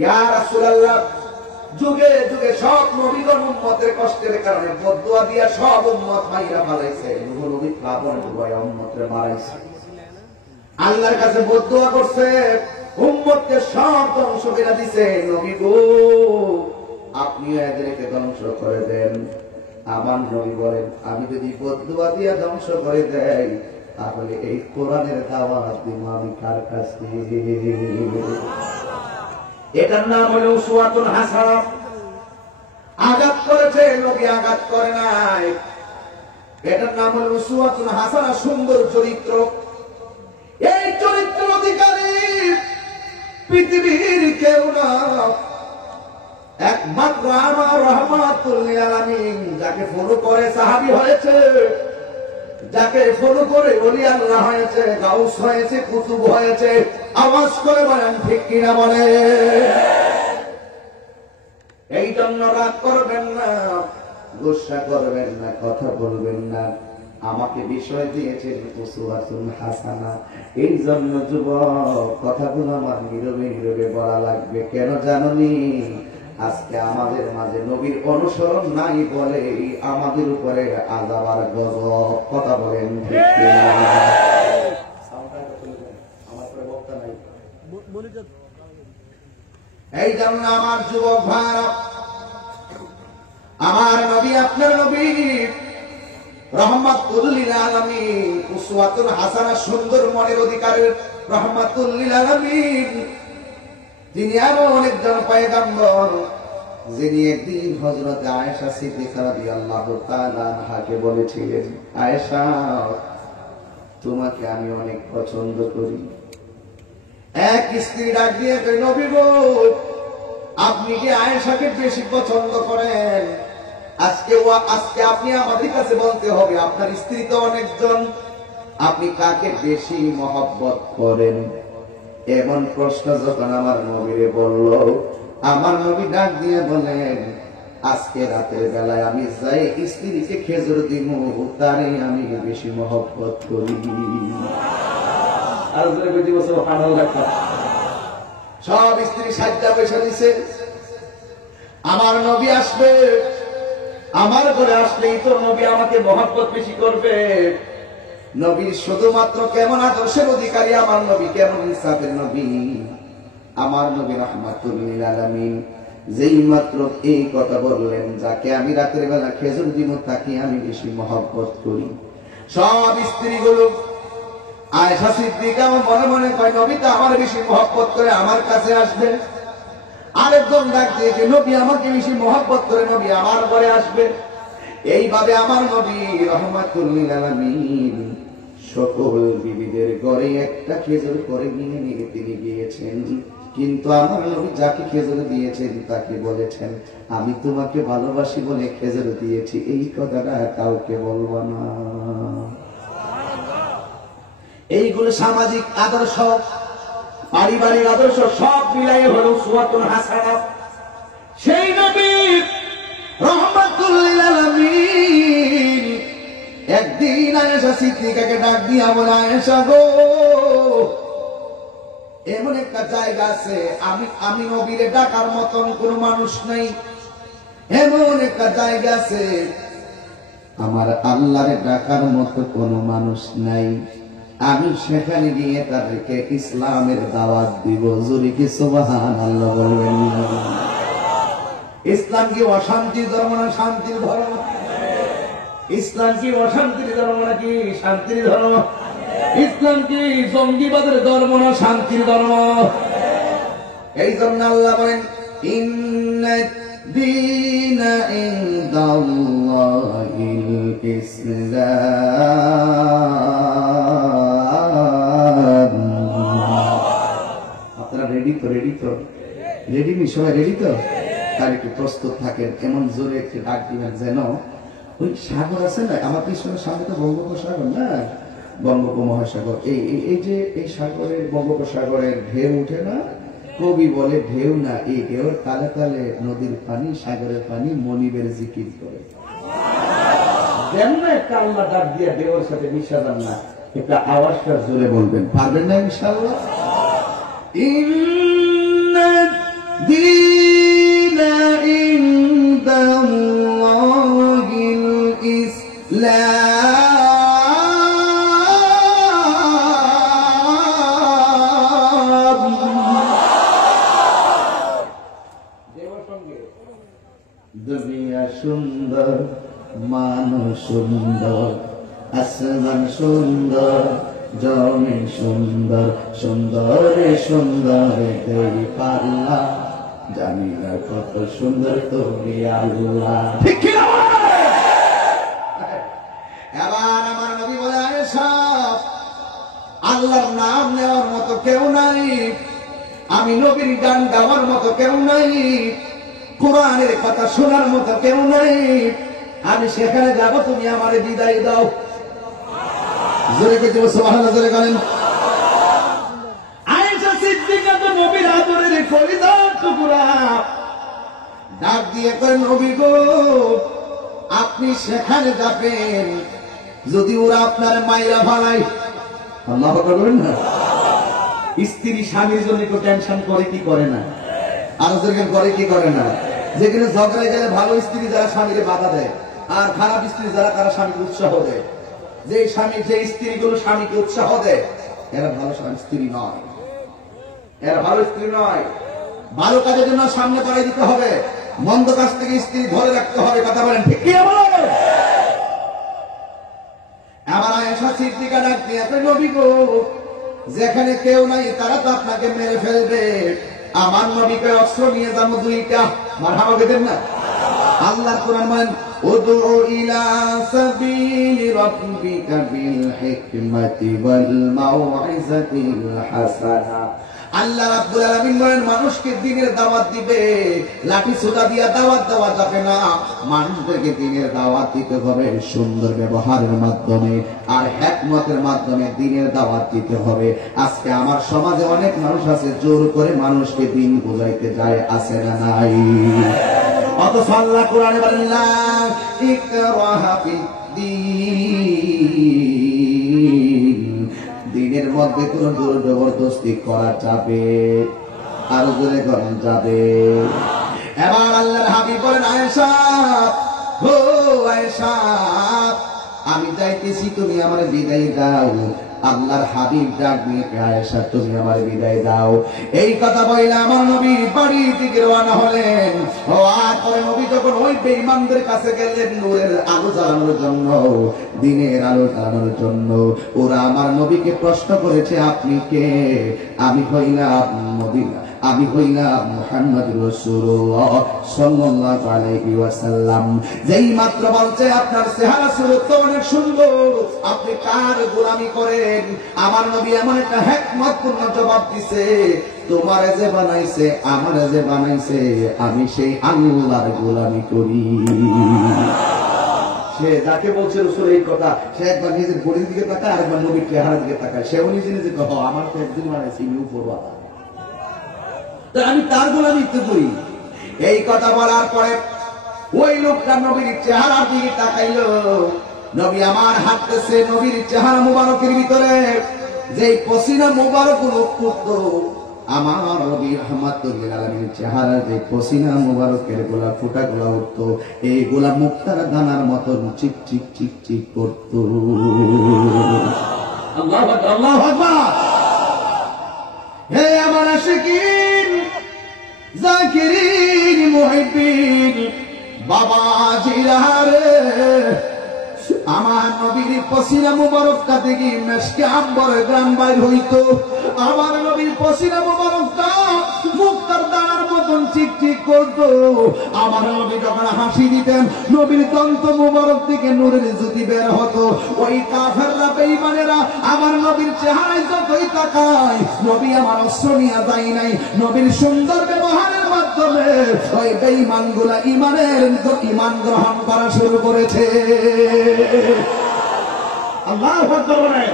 ইয়া রাসূলুল্লাহ, যুগে যুগে সব নবীগণ উম্মতের কষ্টের কারণে বদদুয়া দিয়া সব উম্মত মাইরা ফেলাইছে। নূহ নবী প্লাবন ডুবাইয়া উম্মতরে মারাইছে। আল্লাহর কাছে বদদুয়া করছে, উম্মতকে সব ধ্বংস করে দিছে। নবী গো, আপনি এদেরকে ধ্বংস করে দেন। আমার নবী বলেন, আমি যদি বদদুয়া দিয়া ধ্বংস করে দেই, তাহলে এই কোরআনের দাওয়াত দিব আমি কার কাছে? এটার নাম হলো উসওয়াতুল হাসানা। আঘাত করেছে নবী, আঘাত করে নাই। এটার নাম হলো উসওয়াতুল হাসানা, সুন্দর চরিত্র। এই চরিত্র অধিকারী পৃথিবীর কেউ না, একমাত্র আমার রাহমাতুল লিল আলামিন। যাকে ফলো করে সাহাবী হয়েছে, যাকে ফলো করে ওলি আল্লাহ হয়েছে, গাউস হয়েছে, কুতুব হয়েছে। আওয়াজ করে বলেন ঠিক কিনা বলে। এই জন্য রাগ করবেন না, গুসা করবেন না, কথা বলবেন না। আমাকে বিষয় দিয়েছেন উসওয়াতুল হাসানা, এই জন্য যুবক কথাগুলো আমার নীরবে নীরবে বলা লাগবে। কেন জাননি? আজকে আমাদের মাঝে নবীর অনুসরণ নাই বলে আমাদের উপরে আযাব আর গজব। কথা বলেন ঠিক কিনা? এই জন্য আমার যুবক ভাইরা, আমার নবী আপনার নবী রাহমাতুল লিল আলামিন, উসওয়াতুল হাসানা, সুন্দর মনের অধিকারের রাহমাতুল লিল আলামিন। তিনি আরো অনেকজন পয়গম্বর, যিনি একদিন হযরত আয়েশা সিদ্দিকা রাদিয়াল্লাহু তাআলা আনহাকে বলেছিলেন, আয়েশা, তোমাকে আমি অনেক পছন্দ করি। এক স্ত্রী ডাক দিয়ে কই, নবী গো, আপনি কি আয়েশাকে বেশি পছন্দ করেন? আজকে আপনি আমাদের কাছে বলতে হবে, আপনার স্ত্রী তো অনেকজন, আপনি কাকে বেশি মহব্বত করেন? এমন প্রশ্ন যখন আমার নবীরে বলল, আমার নবী ডাক দিয়ে বলেন, আজকে রাতের বেলায় আমি যাই স্ত্রীকে খেজুর দিব, তারে আমি বেশি মহব্বত করি। আর সব স্ত্রী সাজ্জা বসে দিছে, আমার নবী আসবে, আমার ঘরে আসলেই তো নবী আমাকে মহব্বত বেশি করবে। নবীর শুধুমাত্র কেমন আদর্শের অধিকারী আমার নবী, কেমন ইনসাফের নবী আমার নবী রাহমাতুল লিল আলামিন। যেই মাত্র এই কথা বললেন, যাকে আমি রাতের বেলা খেজুর দিব তাকে আমি বেশি মহব্বত করি, সব স্ত্রীগুলো আয়েশা সিদ্দিকা মনে মনে কয় নবী তো আমার বেশি মহব্বত করে, আমার কাছে আসবে। আরেকজন ডাক দিয়ে নবী আমাকে বেশি মহব্বত করে, নবী আমার ঘরে আসবে। এইভাবে আমার নবী রাহমাতুল লিল আলামিন সকল বিবিদের ঘরে একটা খেজুর করে নিয়ে নিয়ে তিনি গিয়েছেন। কিন্তু আমার নবী যাকে খেজুর দিয়েছেন তাকে বলেছেন, আমি তোমাকে ভালোবাসি বলে খেজুর দিয়েছি, এই কথাটা কাউকে বলবো না। এইগুলো সামাজিক আদর্শ, পারিবারিক আদর্শ সব মিলাই হলো উসওয়াতুল হাসানাহ। সেই নবী রাহমাতুল লিল আলামিন একদিন আয়েশা সিদ্দিকাকে ডাক দিয়া বলে, আয়েশা গো, এমন একটা জায়গা আছে আমি নবীরে ডাকার মতন কোন মানুষ নাই, এমন একটা জায়গা আছে আমার আল্লাহরে ডাকার মতো কোন মানুষ নাই, আমি সেখানে গিয়ে তাদেরকে ইসলামের দাওয়াত দিব। জোরে কি সুবহানাল্লাহ বলবেন? ইসলাম কি অশান্তির ধর্ম না শান্তির ধর্ম? ইসলাম কি অশান্তির ধর্ম নাকি শান্তির ধর্ম? ইসলাম কি জঙ্গিবাদের ধর্ম না শান্তির ধর্ম? এই জন্য আল্লাহ বলেন, ইন্নাদ দীনা ইনদাল্লাহিল ইসলাম। আপনারা রেডি তো? রেডি নি সবাই? রেডি তো? তার একটু প্রস্তুত থাকেন, এমন জোরে একটু ডাক দিবেন যেন ওই সাগর আছে না আমার পিছনের সামনে, তো বঙ্গোপসাগর না, বঙ্গোপমহাসাগর, এই যে এই সাগরের বঙ্গোপসাগরের ঢেউ উঠে না, কবি বলে ঢেউ না, এই ঢেউর তালে তালে নদীর পানি সাগরের পানি মনিবের জিকির করে। যেমন একটা আল্লাহ ডাক দিয়া ঢেউর সাথে মিশা যান না, একটা আওয়াজটা জোরে বলবেন, পারবেন না ইনশাআল্লাহ? ইন্নাদ দীনা ইনদাল্লাহিল ইসলাম। দুনিয়া সুন্দর, মানুষ সুন্দর, আসমান সুন্দর, জমিন সুন্দর, সুন্দরে সুন্দর দেই পাল্লা, জানি না কত সুন্দর তুমি আল্লাহ। ঠিক কি না? এবার আমার নবী বলে, আয়েশা, আল্লাহর নাম নেওয়ার মতো কেউ নাই, আমি নবীর গান গাওয়ার মতো কেউ নাই, কোরআনের কথা শোনার মতো কেউ নাই, আমি সেখানে যাব, তুমি আমারে বিদায় দাও। জোরে কে দিব সুবহানাল্লাহ, জোরে করেন। আয়েশা সিদ্দিকা তো নবীর আদরের কলিজার টুকরা, ডাক দিয়ে করেন, নবী গো, আপনি সেখানে যাবেন, যদি ওরা আপনার মাইরা ভালায়। আল্লাহু আকবার বলেন না? স্ত্রী স্বামীর জন্য একটু টেনশন করে কি করে না? আর যেখানে করে কি করে না? যেখানে ঝগড়ায় গেলে ভালো স্ত্রী যারা স্বামীকে বাধা দেয়, আর খারাপ স্ত্রী যারা তারা স্বামীকে উৎসাহ দেয়। যে স্বামী, যে স্ত্রীগুলো স্বামীকে উৎসাহ দেয়, এরা ভালো স্ত্রী নয়, এরা ভালো স্ত্রী নয়। ভালো কাজের জন্য সামনে বাড়াই দিতে হবে, মন্দ কাজ থেকে স্ত্রী ধরে রাখতে হবে। কথা বলেন ঠিক কি? আমার আয়েশা সিদ্দিকা ডাক দিয়ে, নবী গো, যেখানে কেউ নাই তারা তো আপনাকে মেরে ফেলবে, আমার নবীকে অস্ত্র নিয়ে যাবো দুইটা। মারহাবা দেন না? আল্লাহর কোরআন বলেন, উদউ ইলা সাবিলি রাব্বিকা বিল হিকমাতি ওয়াল মাউইযাতিল হাসানাহ। আল্লাহ রাব্বুল আলামিন বলেন, মানুষকে দ্বীনের দাওয়াত দিবে, লাঠি সোটা দিয়া দাওয়াত দেওয়া যাবে না, মানুষদেরকে দ্বীনের দাওয়াত দিতে হবে সুন্দর ব্যবহারের মাধ্যমে আর হিকমতের মাধ্যমে দ্বীনের দাওয়াত দিতে হবে। আজকে আমার সমাজে অনেক মানুষ আছে জোর করে মানুষকে দ্বীন বোঝাইতে যায়, আছে না নাই? অথচ আল্লাহ কোরআনে বলেন লা ইকরাহা ফিদ্দীন, দিনের মধ্যে কোন জোর জবরদস্তি করা যাবে, আর জোরে করেন যাবে। এবার আল্লাহর হাবিব বলেন আয়েশা, ও আয়েশা, আমি যাইতেছি, তুমি আমার বিদায় দাও। আল্লাহর হাবিব ডাক দিয়ে আয়েশা, তুমি আমার বিদায় দাও। এই কথা বলে আমার নবী বাড়ি থেকে রওনা হলেন। ও আর পরে নবী যখন ওই বেঈমানদের কাছে গেলেন নূরের আলো জ্বালানোর জন্য, দিনের আলো জ্বালানোর জন্য, ওরা আমার নবীকে প্রশ্ন করেছে, আপনি কে? আমি হইলাম মদিনা, আমি হইলাম মুহাম্মদ রাসূলুল্লাহ সাল্লাল্লাহু আলাইহি ওয়াসাল্লাম। যেই মাত্র বলছে আপনার চেহারা সুরত অনেক সুন্দর, আপনি কার গোলামি করেন? আমার নবী এমন একটা হিকমতপূর্ণ জবাব দিছে, তোমারে যে বানাইছে, আমারে যে বানাইছে, আমি সেই আল্লাহর গোলামি করি। সে যাকে বলছে রাসূল এই কথা, সে একবার নিজের বডির দিকে তাকায়, আরেকবার নবীর চেহারার দিকে তাকায়। সেও নিজে নিজে কহ, আমার তো একদিন বানাইছে ইনি উপরওয়ালা, আমি তার গোলামি তো করি। এই কথা বলার পরে ওই লোকটা নবীর চেহারার দিকে তাকাইল। নবী আমার হাঁটতেছে, নবীর চেহারা মুবারকের ভিতরে যে পসিনা মুবারক উঠত, আমার নবী রাহমাতুল লিল আলামিন চেহারা যে পসিনা মুবারকের গোলা ফুটা গোলা উঠত, এই গোলা মুক্তার দানার মতন চিক চিক চিক চিক করত। আল্লাহু আকবার, আল্লাহু আকবার। হে আমার আশিকিন, জাকিরিন, মুহিব্বিন, বাবা জিরারে, আমার নবীর পসিনা মুবারকটা থেকে মেশকে আম্বর গ্রাম বাইর হইতো। আমার নবীর পসিনা মুবারকটা মুক্তার দানার মতন চিকচিক করতো। আমার নবী যখন হাসি দিতেন, নবীর দন্ত মুবারক থেকে নূরের জ্যোতি বের হতো। ওই কাফেররা বেঈমানেরা আমার নবীর চেহারায় যতই তাকায়, নবী আমার অস্ত্র নিয়ে যায় নাই, নবীর সুন্দর ব্যবহারের মাধ্যমে ওই বেঈমানগুলা ঈমান গ্রহণ করা শুরু করেছে। আল্লাহু আকবার বলেন।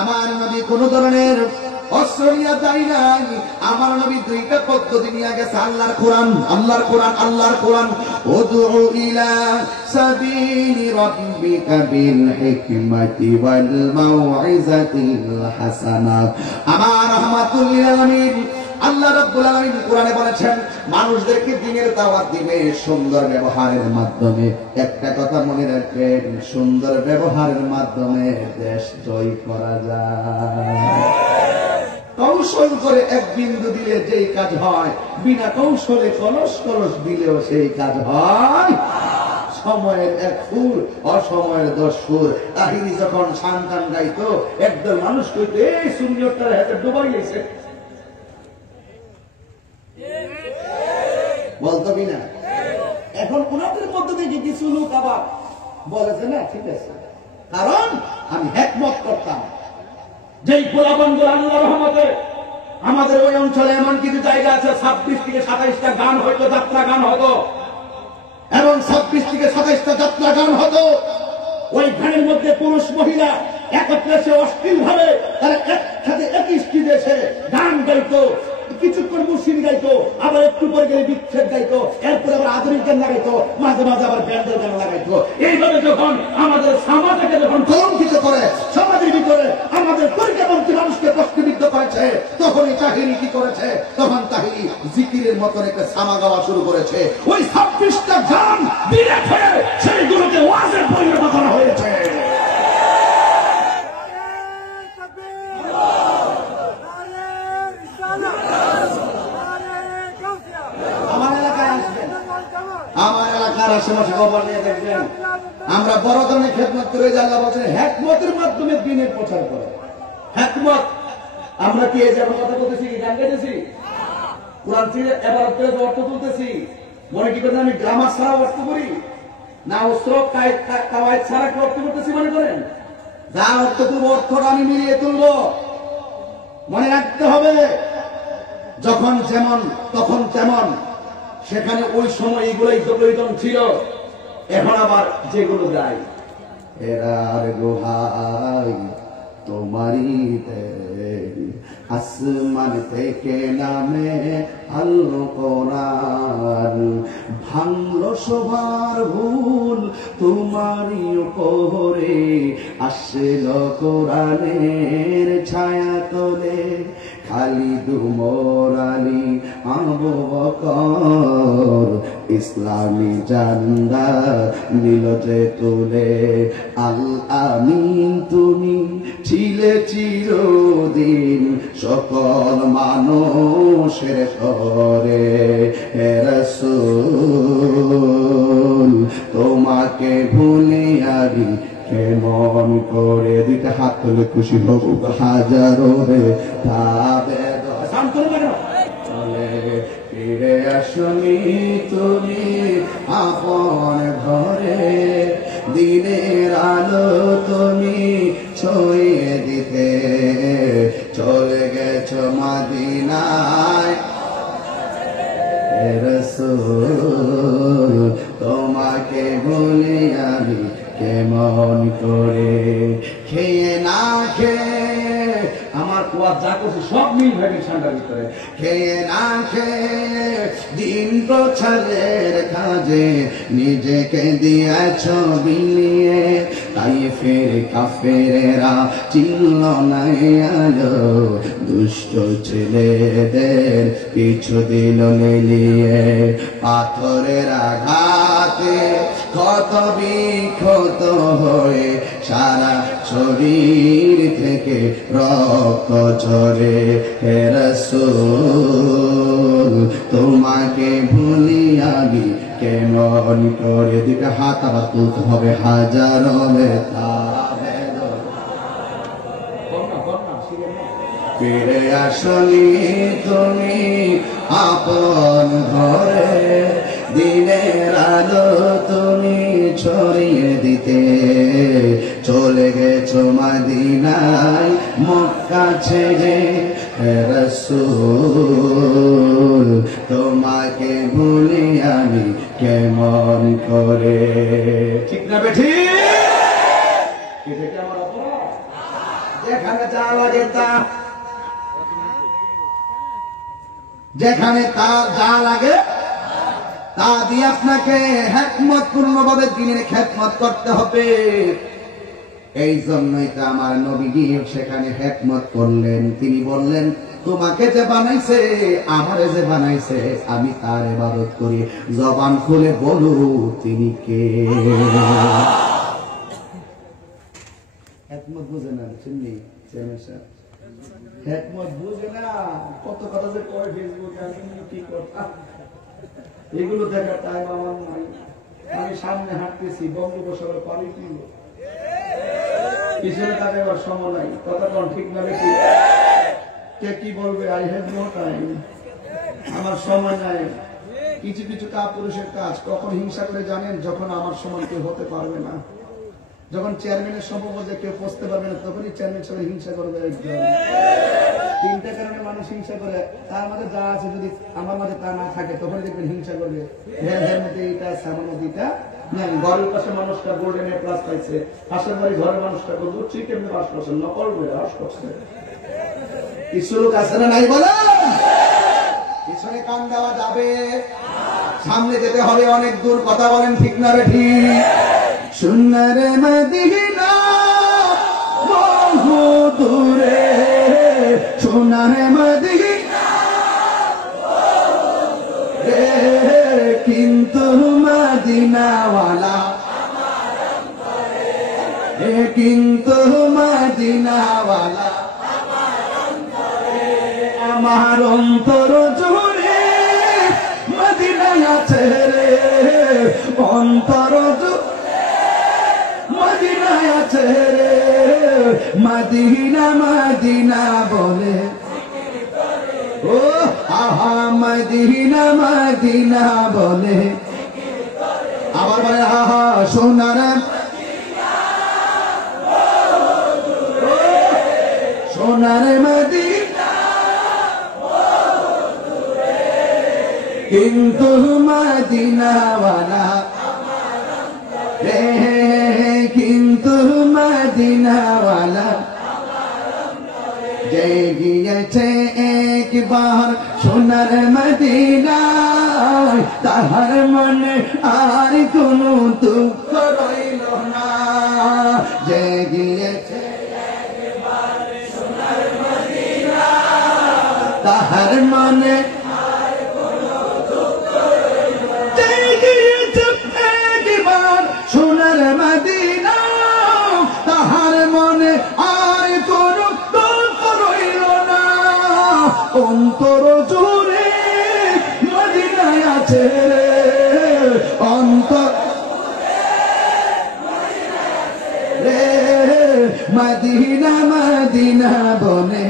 আমার নবী কোন ধরনের অস্ত্র নিয়ে যায় নাই। আমার নবী দুইটা পদ্ধতি নিয়ে গেছে, আল্লাহর কোরআন, আল্লাহর কোরআন, আল্লাহর কোরআন। উদউ ইলা সাবিলি রাব্বিকা বিল হিকমাতি ওয়াল মাউইজাতিল হাসানা। আমার রাহমাতুল লিল আলামিন আল্লাহ রাব্বুল আলামিন কোরআনে বলেছেন, মানুষদেরকে দ্বীনের দাওয়াত দিবে সুন্দর ব্যবহারের মাধ্যমে। একটা কথা মনে রাখবেন, সুন্দর ব্যবহারের মাধ্যমে দেশ জয় করা যায়। কৌশল করে এক বিন্দু দিলে যেই কাজ হয়, বিনা কৌশলে কলস কলস দিলেও সেই কাজ হয়। সময়ের এক ফুল, অসময়ের 10 ফুল। তাহিরি যখন সন্তান গাইতো, একদল মানুষ কইতো, এই সুন্নিয়তটার হাতে ডুবাই গেছে, বলতো কিনা? এখন ওনাদের মধ্যে থেকে কিছু লোক আবার বলেছে না, ঠিক আছে, কারণ আমি হিকমত করতাম। যেই গোলাবন্ধুর আল্লাহর রহমতে আমাদের ওই অঞ্চলে এমন কিছু জায়গা আছে, 26 থেকে 27টা গান হয়তো, যাত্রা গান হতো, এবং 26 থেকে 27টা যাত্রা গান হতো। ওই গানের মধ্যে পুরুষ মহিলা একত্রে এসে অশ্লীল ভাবে তারা একসাথে একই স্টেজে এসে গান গাইতো। কিছুক্ষণ মুর্শিদ গাইতো, আবার একটু পরে গেলে বিচ্ছেদ গাইতো, এরপরে আবার আধুনিক গান লাগাইতো, মাঝে মাঝে আবার ব্যান্ডের গান লাগাইতো। এইভাবে যখন আমাদের সমাজকে যখন কলঙ্কিত করে, সমাজের ভিতরে আমাদের তরিকাপন্থী মানুষকে প্রশ্নবিদ্ধ করেছে, তখন এই তাহিরি কি করেছে? তখন তাহিরি জিকিরের মতন একটা সামা গাওয়া শুরু করেছে। ওই 26টা গান বিরাট হয়ে সেইগুলোকে ওয়াজের পরিণত করা হয়েছে। আমার এলাকার আশেপাশে খবর নিয়ে দেখবেন, আমরা বড় ধরনের খেদমত করে যাই। আল্লাহ বলছেন হিকমতের মাধ্যমে দ্বীনের প্রচার করে। হিকমত, আমরা কি এই যে কথা বলতেছি, গান গাইতেছি, কোরআন থেকে এবার অর্থ তুলতেছি, মনে কি করেন আমি গ্রামার ছাড়া অর্থ করি না, অস্ত্র কাওয়াইদ ছাড়া কি অর্থ করতেছি মনে করেন? যা অর্থ তুলব, অর্থটা আমি মিলিয়ে তুলব। মনে রাখতে হবে, যখন যেমন তখন তেমন, সেখানে ওই সময় এগুলোই তো প্রয়োজন ছিল। এখন আবার যেগুলো যায়, এরার গোহাই তোমারই দেন। আসমান থেকে নামে আল কোরআন, ভাঙলো সবার ভুল তোমারই উপরে, আসলো কোরআনের ছায়া তোলে। খালিদ উমর আলী আবু বকর ইসলামী জান্ডা নিল যে তুলে। আল আমিন তুমি ছিলে চিরদিন সকল মানুষের তরে। হে রাসূল তোমাকে ভুলে আমি কেমন করে। দুইটা হাত তুলে খুশি হব হাজারো রে চলে। ফিরে আসনি তুমি আপন ঘরে, দিনের আলো তুমি ছড়িয়ে দিতে চলে গেছো মদিনায়। হে রাসূল তোমাকে ভুলে আমি কেমন করে। খেয়ে না খেয়ে আমার কুয়ার যা করছে সব মিল হয়ে গেছে ঠান্ডার ভিতরে। খেয়ে না খেয়ে দিন প্রচারের কাজে নিজেকে দিয়েছ বিলিয়ে। তাই ফের কাফেরেরা চিনল না আলো, দুষ্ট ছেলেদের পিছু দিল মিলিয়ে। পাথরের আঘাতে ক্ষত বিক্ষত হয়ে সারা শরীর থেকে রক্ত ঝরে। হে রাসূল তোমাকে ভুলি আমি কেমন করে। দুটা হাত আবার তুলতে হবে হাজারো ব্যথা। ফিরে আসনি তুমি আপন ঘরে, দিনের আলো তুমি ছড়িয়ে দিতে চলে গেছো মদিনায় মক্কা ছেড়ে। হে রাসূল তোমাকে ভুলি আমি কেমন করে। ঠিক না বেঠিক? এটা কি আমার অপরাধ? যেখানে যা লাগে তা, যেখানে তার যা লাগে তা দিয়ে আপনাকে হিকমত পূর্ণভাবে দিনের খেদমত করতে হবে। এই জন্যই তো আমার নবীজি সেখানে হিকমত করলেন। তিনি বললেন তোমাকে যে বানাইছে আমারে যে বানাইছে আমি তার ইবাদত করি। জবান খুলে বলো তিনি কে। হিকমত বুঝে না চিনি চেয়ারম্যান সাহেব, হিকমত বুঝে না। কত কথা যে কয় ফেসবুকে আমি কি করতাম এগুলো দেখার টাইম আমার নাই। আমি সামনে হাঁটতেছি বঙ্গোপসাগর পানি কিনব, পিছনে তাকাবার সময় নাই। কথা কোন ঠিক না বেশি? কে কি বলবে? আই হ্যাভ নো টাইম, আমার সময় নাই। কিছু কিছু কাপুরুষের কাজ কখন হিংসা করে জানেন? যখন আমার সমান কেউ হতে পারবে না, যখন চেয়ারম্যানের সম্পর্কে কেউ পৌঁছতে পারবে না, তখনই চেয়ারম্যান সবাই হিংসা করবে। একজন তিনটা কারণে মানুষ হিংসা করে, তার মাঝে যা আছে যদি আমার মাঝে তা না থাকে তখনই দেখবেন হিংসা করবে। হ্যাঁ মধ্যে এটা আছে, আমার মধ্যে এটা নাই। ঘরের পাশে মানুষটা গোল্ডেন এ প্লাস পাইছে, পাশের বাড়ি ঘরের মানুষটা করবো ঠিক এমনি পাস করছে, নকল করে হাস করছে। কিছু লোক আছে না নাই বলে? পিছনে কান দেওয়া যাবে, সামনে যেতে হবে অনেক দূর। কথা বলেন ঠিক না রে ঠিক? সুন্নারে মদিনা বহু দূরে, সোনারে মদিনা কিন্তু মদিনাওয়ালা, কিন্তু মদিনাওয়ালা আমার অন্তর জুড়ে মদিনা আছে রে, অন্তর মদিনা আছে রে। মদিনা মদিনা বলে ও আহা, মদিনা মদিনা বলে। আবার বলে আহা সোনার সোনার মদিনা কিন্তু মদিনাওয়ালা, কিন্তু মদিনাওয়ালা একবার সোনার মদিনায় তাহার মনে আর কোনো দুঃখ রইল না যে গিয়েছে একবার সোনার মদিনায় তাহার মনে আর কোনো দুঃখ রইল না যে গিয়েছে একবার সোনার মদিনায় তাহার মনে আর কোনো দুঃখ রইল না অন্তর জুড়ে মদিনায় আছে অন্তর রে মদিনা মদিনা বনে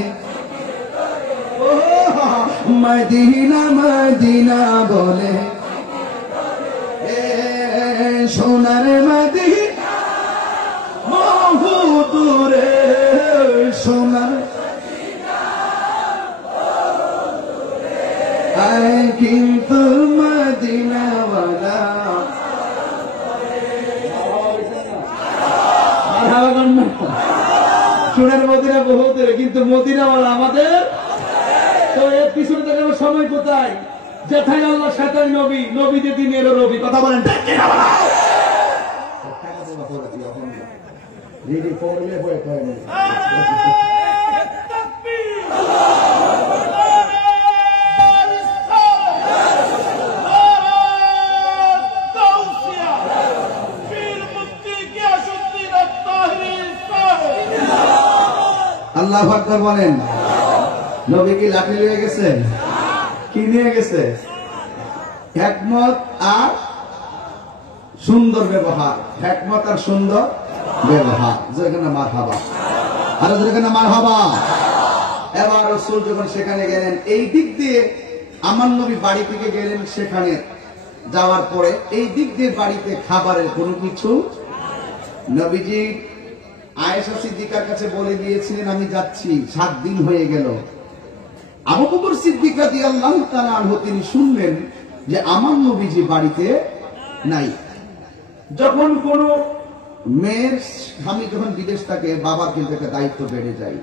ও মদিনা মদিনা বনে সোনার মদিনা বহু দূরে সোনার কিন্তু মদিনাওয়ালা সোনার মদিনা বহু দূরে কিন্তু মদিনাওয়ালা আমাদের তো এর পিছনে দেখানোর সময় কোথায় যেথায় আল্লাহ সেথায় নবী নবীদের দিনেরও রবি কথা বলেন আল্লাহু আকবার বলেন নবী কি লাঠি নিয়ে গেছেন কি নিয়ে গেছে হিকমত আর সুন্দর ব্যবহার হিকমত আর সুন্দর ব্যবহার যেখানে মারহাবা আর যেখানে মারহাবা এবার রাসূল যখন সেখানে গেলেন এই দিক দিয়ে আমার নবী বাড়ি থেকে গেলেন সেখানে যাওয়ার পরে এই দিক দিয়ে বাড়িতে খাবারের কোনো কিছু নবীজি আয়েশা সিদ্দিকার কাছে বলে দিয়েছিলেন আমি যাচ্ছি 7 দিন হয়ে গেল আবু বকর সিদ্দিক রাদিয়াল্লাহু তাআলা আনহু তিনি শুনলেন যে আমার নবীজি বাড়িতে নাই যখন কোন মেয়ের স্বামী যখন বিদেশ থাকে বাবার কিন্তু একটা দায়িত্ব বেড়ে যায়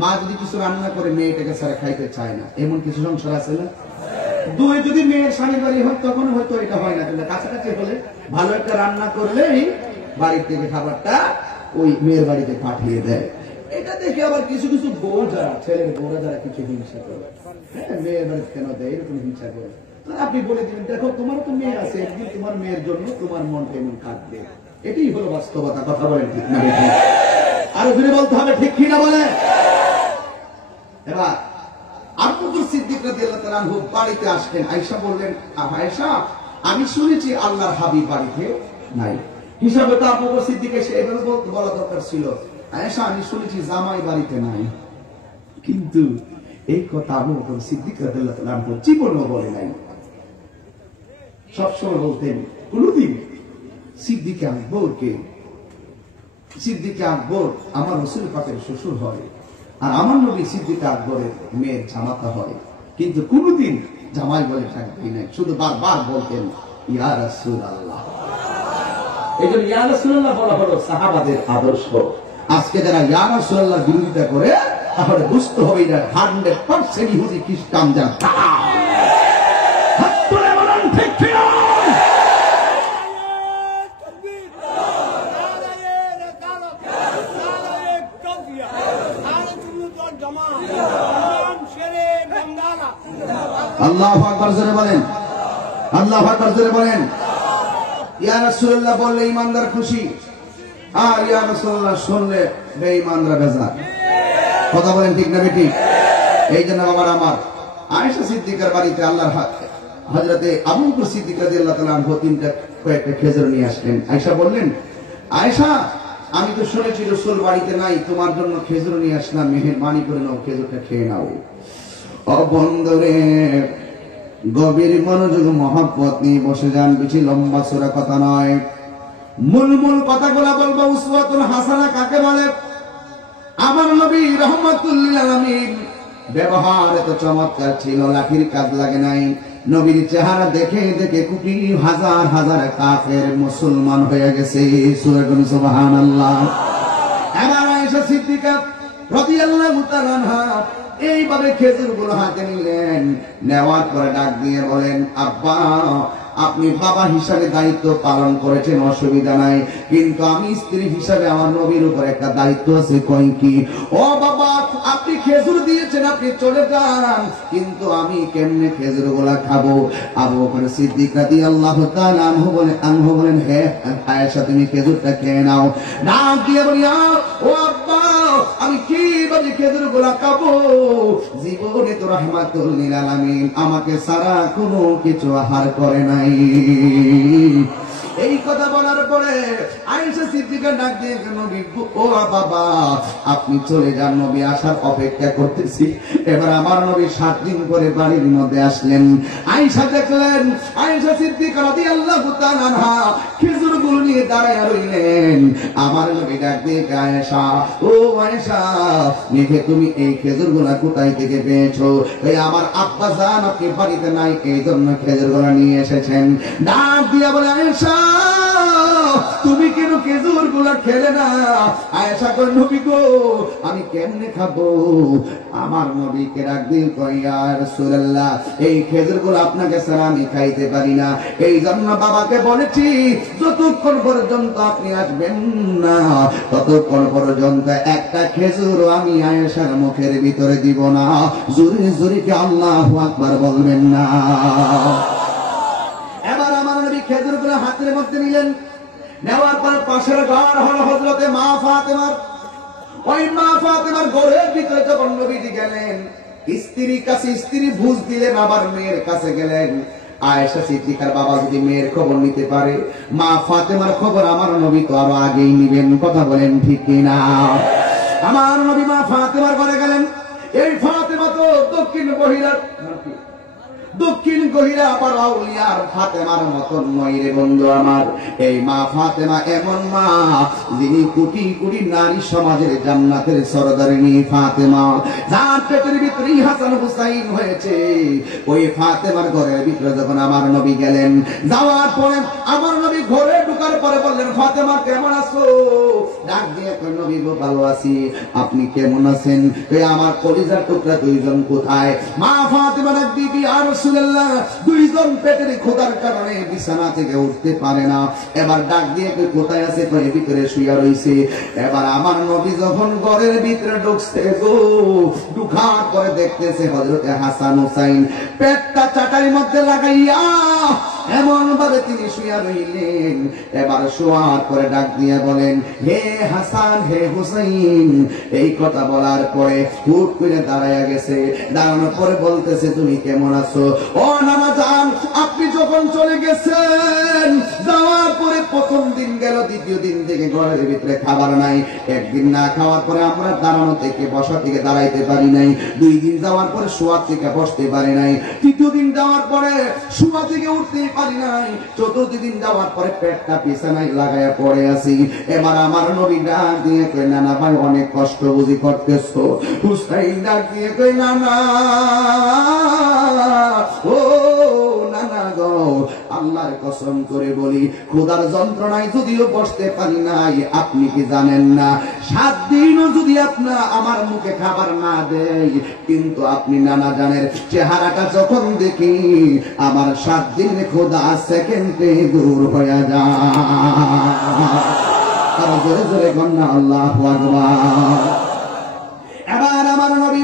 মা যদি কিছু রান্না করে মেয়েটাকে ছাড়া খাইতে চায় না এমন কিছু সংসার আছে না দুই যদি মেয়ের স্বামী বাড়ি হয় তখন হয়তো এটা হয় না কিন্তু কাছাকাছি হলে ভালো একটা রান্না করলেই বাড়ির থেকে খাবারটা ওই মেয়ের বাড়িতে পাঠিয়ে দেয় এটা দেখে আবার কিছু কিছু বউ যারা ছেলের বউরা যারা কিছু হিংসা করে হ্যাঁ মেয়ের বাড়িতে কেন দেয় এরকম হিংসা করে আপনি বলে দিবেন দেখো তোমার তো মেয়ে আছে একদিন তোমার মেয়ের জন্য তোমার মন কেমন কাটবে এটাই হলো বাস্তবতা কথা বলেন ঠিক না আরো ফিরে বলতে হবে ঠিক কিনা বলে এবার আবু বকর সিদ্দিক রাদিয়াল্লাহু তাআলা আনহু বাড়িতে আসলেন আয়েশা বললেন আয়েশা আমি শুনেছি আল্লাহর হাবিব বাড়িতে নাই হিসাবে তো আবু বকর সিদ্দিকের এভাবে বলা দরকার ছিল আয়েশা আমি শুনেছি জামাই বাড়িতে নাই কিন্তু এই কথা আবু বকর সিদ্দিক রাদিয়াল্লাহু তাআলা আনহু জীবনও বলে নাই সবসময় বলতেন কোনদিন সিদ্দিক আকবর আমার রাসূল পাকের শ্বশুর হয় আর আমার নবী সিদ্দিক আকবরের মেয়ের জামাতা হয় কিন্তু কোনদিন জামাই বলে থাকবেই নাই শুধু বারবার বলতেন ইয়া রাসূলুল্লাহ এইজন্য ইয়া রাসূলুল্লাহ বলা হলো সাহাবাদের আদর্শ আজকে যারা ইয়া রাসূলুল্লাহর বিরোধিতা করে তাহলে বুঝতে হবে এটা 100% ইহুদি খ্রিস্টান যারা আল্লাহু আকবার জোরে বলেন আল্লাহু আকবার জোরে বলেন ইয়া রাসূলুল্লাহ বললে ঈমানদার খুশি আর ইয়া রাসূলুল্লাহ শুনলে বেঈমানরা বেজার কথা বলেন ঠিক না বেটি এইজন্য বাবা আমার আয়েশা সিদ্দিকার বাড়িতে আল্লাহর হযরতে আবু বকর সিদ্দিক রাদিয়াল্লাহু তাআলা আনহু কয়েকটা খেজুর নিয়ে আসলেন আয়েশা বললেন আয়েশা আমি তো শুনেছি রাসূল বাড়িতে নাই তোমার জন্য খেজুর নিয়ে আসলাম মেহেরবানি করে নাও খেজুরটা খেয়ে নাও অবন্ধরে গভীর মনোযোগ মহব্বত নিয়ে বসে যান বেশি লম্বা সূরা কথা নয় মূল কথাগুলো বলবো উসওয়াতুল হাসানা কাকে বলে আমার নবী রাহমাতুল লিল আলামিন ব্যবহার এত চমৎকার ছিল লাঠির কাজ লাগে নাই নবীর চেহারা দেখে দেখে কোটি হাজার হাজার কাফের মুসলমান হয়ে গেছে সুবহানাল্লাহ এবার আয়েশা সিদ্দিকা রাদিয়াল্লাহু তাআলা আনহা এইভাবে খেজুর গুলো হাতে নিলেন, নেওয়ার পরে ডাক দিয়ে বলেন, আব্বা আপনি বাবা হিসাবে দায়িত্ব পালন করেছেন, অসুবিধা নাই, কিন্তু আমি স্ত্রী হিসাবে আমার নবীর উপর একটা দায়িত্ব আছে। কই কি? ও বাবা আপনি খেজুর দিয়েছেন, আপনি চলে যান, কিন্তু আমি কেমনে খেজুর গুলা খাবো? আবু বকর সিদ্দিক রাদিয়াল্লাহু তাআলা আনহু বলেন, হে আয়েশা তুমি খেজুরটা খেয়ে নাও। ডাক দিয়ে বলি, ও আব্বা আমি কিভাবে খেজুর গুলা খাবো? জীবনে তো রাহমাতুল লিল আলামিন আমাকে সারা কোনো কিছু আহার করে নাই। এই কথা বলার পরে আয়েশা সিদ্দিকা ডাক দিয়ে, নবী ও বাবা আপনি চলে যান, নবী আসার অপেক্ষা করতেছি। এবার আমার নবী 7 দিন পরে বাড়ির মধ্যে আসলেন। আয়েশা দেখলেন আয়েশা সিদ্দিকা রাদিয়াল্লাহু তাআলা আনহা খেজুর গুলো নিয়ে দাঁড়ায় রইলেন। আমার নবী ডাক দিয়ে, আয়েশা ও আয়েশা দেখে তুমি এই খেজুর গুলা কোথায় থেকে পেয়েছো? এই আমার আব্বা জান আপনি বাড়িতে নাই, এই জন্য খেজুর গুলা নিয়ে এসেছেন। ডাক দিয়া বলে, আয়েশা তুমি কেন খেজুর গুলা খেলে না? আয়েশা কই, নবী গো আমি কেমনে খাবো? আমার নবীকে ডাক দিয়ে কই, ইয়া রাসূলুল্লাহ এই খেজুর গুলো আপনাকে ছাড়া আমি খাইতে পারি না, এই জন্য বাবাকে বলেছি যতক্ষণ পর্যন্ত আপনি আসবেন না ততক্ষণ পর্যন্ত একটা খেজুর আমি আয়েশার মুখের ভিতরে দিব না। জোরে জোরে কি আল্লাহু আকবার বলবেন না? এবার আমার নবী খেজুর গুলো হাতের মধ্যে নিলেন, নেওয়ার পর পাশের ঘর হলো হযরতে মা ফাতেমার। ওই মা ফাতেমার ঘরের ভিতরে যখন নবীজি গেলেন, স্ত্রীর কাছে স্ত্রী বুঝ দিলেন, আবার মেয়ের কাছে গেলেন। আয়েশা সিদ্দিকার বাবা যদি মেয়ের খবর নিতে পারে, মা ফাতেমার খবর আমার নবী তো আরো আগেই নিবেন। কথা বলেন ঠিক কিনা? আমার নবী মা ফাতেমার ঘরে গেলেন। এই ফাতেমা তো দক্ষিণ গহিরা আবার আউলিয়ার ফাতেমার মতন নয় রে বন্ধু আমার। এই মা ফাতেমা এমন মা যিনি কোটি কোটি নারী সমাজের জান্নাতের সরদারিনী ফাতেমা, যার পেটের ভিতরে হাসান হুসাইন হয়েছে। ওই ফাতেমার ঘরের ভিতরে যখন আমার নবী গেলেন, যাওয়ার পরে আমার নবী ঘরে ঢোকার পরে বললেন, ফাতেমা কেমন আছো? ডাক দিয়ে কই, নবী গো ভালো আছি, আপনি কেমন আছেন? এই আমার কলিজার টুকরা দুইজন কোথায়? মা ফাতেমা ডাক দিয়ে, ইয়া রাসূলুল্লাহ দুইজন পেটের ক্ষুধার কারণে বিছানা থেকে উঠতে পারে না। এবার ডাক দিয়ে কই, কোথায় আছে? কই ভিতরে শুইয়া রইছে। এবার আমার নবী যখন ঘরের ভিতরে ঢুকছে গো, ঢুকার পরে দেখতেছে হযরতে হাসান হুসাইন পেটটা চাটাইর মধ্যে লাগাইয়া এমন ভাবে তিনি শুইয়া রইলেন। এবার শোয়ার পরে ডাক দিয়ে বলেন, হে হাসান হে হুসাইন। এই কথা বলার পরে হুট করে দাঁড়াইয়া গেছে। দাঁড়ানোর পরে বলতেছে, তুমি কেমন আছো? ও নানা জান আপনি যখন চলে গেছেন, যাওয়ার পরে প্রথম দিন গেল, দ্বিতীয় দিন থেকে ঘরের ভিতরে খাবার নাই। একদিন না খাওয়ার পরে আমরা দাঁড়ানো থেকে বসা থেকে দাঁড়াইতে পারি নাই। 2 দিন যাওয়ার পরে শোয়া থেকে বসতে পারি নাই। তৃতীয় দিন যাওয়ার পরে শোয়া থেকে উঠতে পারি নাই। চতুর্থ দিন যাওয়ার পরে পেটটা বিছানায় লাগাইয়া পড়ে আছি। এবার আমার নবী ডাক দিয়ে কই, নানা ভাই অনেক কষ্ট বুঝি করতেছো? হুসাইন ডাক দিয়ে কই, নানা ও নানা গো, আল্লাহর কসম করে বলি ক্ষুধার যন্ত্রণায় যদিও বসতে পারি নাই, আপনি কি জানেন না 7 দিনও যদি আপনার আমার মুখে খাবার না দেয়, কিন্তু আপনি নানা জানের চেহারাটা যখন দেখি আমার 7 দিন ক্ষুধা সেকেন্ডে দূর হয়ে যায়। তারা জোরে জোরে কন্যা আল্লাহু আকবার। এবার আমার নবী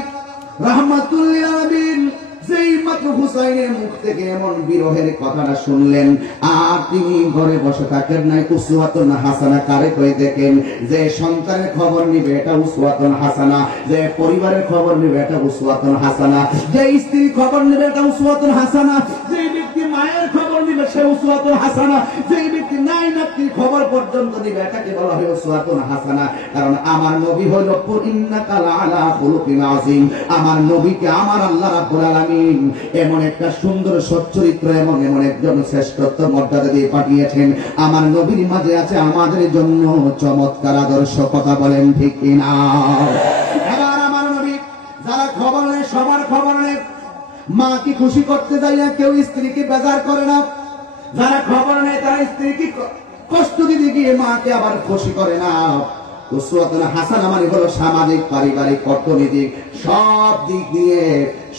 রাহমাতুল লিল আলামিন যেই মাত্র হুসাইনের মুখ থেকে এমন বিরহের কথাটা শুনলেন, আর তিনি ঘরে বসে থাকেন নাই। উসওয়াতুন হাসানা কারে কই দেখেন, যে সন্তানের খবর নিবে এটা উসওয়াতুন হাসানা, যে পরিবারের খবর নিবে এটা উসওয়াতুন হাসানা, যে স্ত্রীর খবর নিবে এটা উসওয়াতুন হাসানা, যে ব্যক্তি মায়ের খবর নিবে সে উসওয়াতুন হাসানা, যে ব্যক্তি নাই নাতির খবর পর্যন্ত নিবে এটাকে বলা হয় উসওয়াতুন হাসানা। কারণ আমার নবী হলো ইন্নাকা লাআলা খুলুকিন আযীম। আমার নবীকে আমার আল্লাহ রাব্বুল আলামিন এমন একটা সুন্দর সচ্চরিত্র এবং এমন একজন শ্রেষ্ঠত্ব মর্যাদা দিয়ে পাঠিয়েছেন। আমার নবীর মাঝে আছে আমাদের জন্য চমৎকার আদর্শ। কথা বলেন ঠিক কিনা? এবার আমার নবী যারা খবর নেয় সবার খবর নেয়। মাকে খুশি করতে যাইয়া কেউ স্ত্রীকে বেজার করে না। যারা খবর নেয় তারা স্ত্রীকে কষ্ট দিতে গিয়ে মাকে আবার খুশি করে না। উসওয়াতুন হাসানা মানে হলো সামাজিক, পারিবারিক, অর্থনৈতিক সব দিক নিয়ে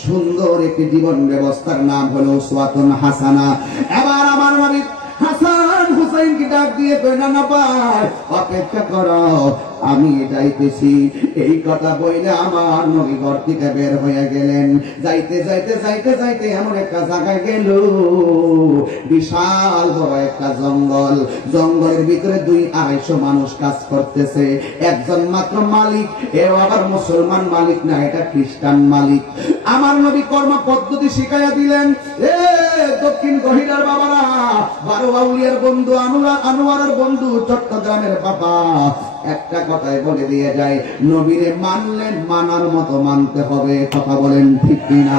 সুন্দর একটি জীবন ব্যবস্থার নাম হলো উসওয়াতুন হাসানা। এবার আমার নবী হাসান হুসাইনকে ডাক দিয়ে কইনা না পার অপেক্ষা করো, আমি যাইতেছি। এই কথা বইলে আমার নবী ঘর থেকে বের হয়ে গেলেন। যাইতে যাইতে যাইতে যাইতে এমন একটা জায়গায় গেল, বিশাল বড় একটা জঙ্গল। জঙ্গলের ভিতরে 200-250 মানুষ কাজ করতেছে। একজন মাত্র মালিক, এও আবার মুসলমান মালিক না, এটা খ্রিস্টান মালিক। আমার নবী কর্ম পদ্ধতি শিখাইয়া দিলেন। এ দক্ষিণ গহিরার বাবারা, 12 আউলিয়ার বন্ধু, আনোয়ারের বন্ধু, চট্টগ্রামের বাবা, একটা কথাই বলে দিয়ে যায়, নবীরে মানলেন, মানার মতো মানতে হবে। কথা বলেন ঠিক কিনা?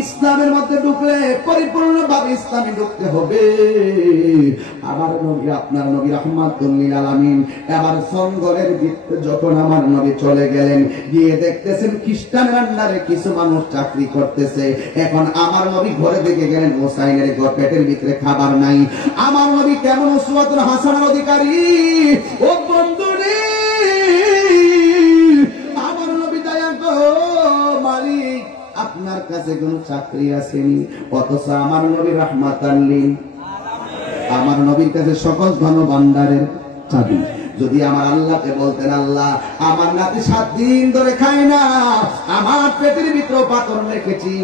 ইসলামের মধ্যে ঢুকলে পরিপূর্ণভাবে ইসলামে ঢুকতে হবে। আবার নবী, আপনার নবী রাহমাতুল লিল আলামিন, এবার জঙ্গলের ভিতরে যখন আমার নবী চলে গেলেন, গিয়ে দেখতেছেন খ্রিস্টানের আন্ডারে কিছু মানুষ চাকরি করতেছে। এখন আমার নবী ঘরে দেখে গেলেন হোসাইনের পেটের ভিতরে খাবার নাই। আমার নবী কেমন উসওয়াতুল হাসানার অধিকারী! ও বন্ধুরে, আমার নবী দয়া করো, মালিক আপনার কাছে কোন চাকরি আসেনি, অথচ আমার নবী রাহমাতাল লিল, আমার নবীর কাছে সকল ধন ভান্ডারের চাবি। যদি আমার আল্লাহকে বলতেন, আল্লাহ আমার নাতি 7 দিন ধরে খায় না, আমার পেটের ভিতরে পাথর রেখেছি,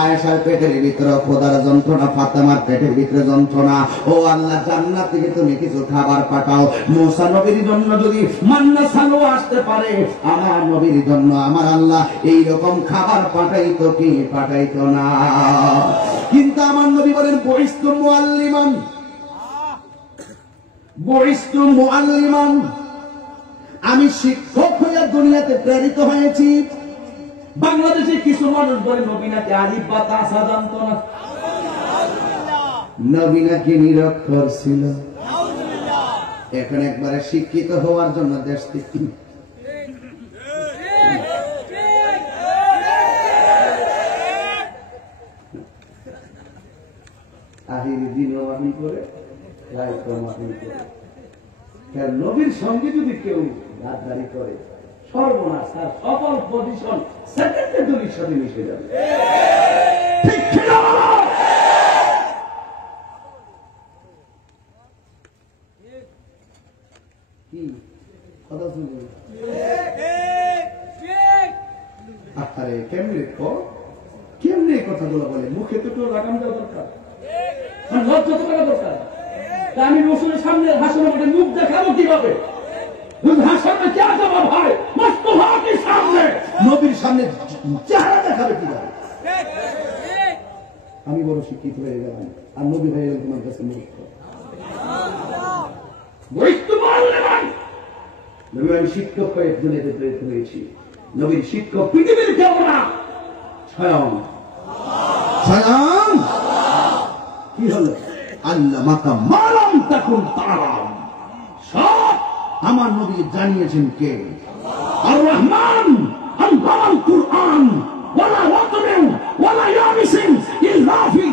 আয়েশার পেটের ভিতরে খোদার যন্ত্রণা, ফাতেমার পেটের ভিতরে যন্ত্রণা, ও আল্লাহ জান্নাত থেকে তুমি কিছু খাবার পাঠাও। মুসা নবীর জন্য যদি মান্না সালো আসতে পারে, আমার নবীর জন্য আমার আল্লাহ এই রকম খাবার পাঠাইতো কি? পাঠাইতো না। কিন্তু আমার নবী বলেন, বুইস্তু মুআল্লিমান, বুইস্তু মুআল্লিমান, আমি শিক্ষক হয়ে দুনিয়াতে প্রেরিত হয়েছি। বাংলাদেশে কিছু মানুষ বলে নবী নাকি আলিফ বা তা জানতো না, নবী নাকি নিরক্ষর ছিল। এখন একবারে শিক্ষিত হওয়ার জন্য দেশ থেকে আহির দিনও আমি করে, নবীর সঙ্গে যদি কেউ গাদ্দারি করে, সর্বনাশ, তার সকল পজিশন সেকেন্ডে নবীর সাথে মিশে যাবে। ঠিক ছিল কি কথা শুনবে? আরে কেমনে কেমনে কথাগুলো বলে, মুখে তো কেউ লাগাম দেওয়া দরকার, লজ্জা তো করা দরকার। আমি রসুলের সামনে হাসানের মধ্যে মুখ দেখাবো কিভাবে? হাসানের কে জবাব হয়? মুস্তাফাকে সামনে, নবীর সামনে চেহারা দেখাবে কিভাবে? আমি বড় শিক্ষিত হয়ে গেলাম, আর নবী হয়ে গেল তোমার কাছে মূর্খ। নবী, আমি শিক্ষক হয়ে দুনিয়াতে প্রেরিত হয়েছি। নবীর শিক্ষক পৃথিবীর কেউ না, স্বয়ং স্বয়ং কি হলো? আল্লাহ মাকা মালাম তাকুন তারাম, সব আমার নবী জানিয়েছেন কে? আর রহমান আনজালাল কুরআন ওয়ালা ওয়াতমিন ওয়ালা ইয়াবিসিন ইল্লা ফি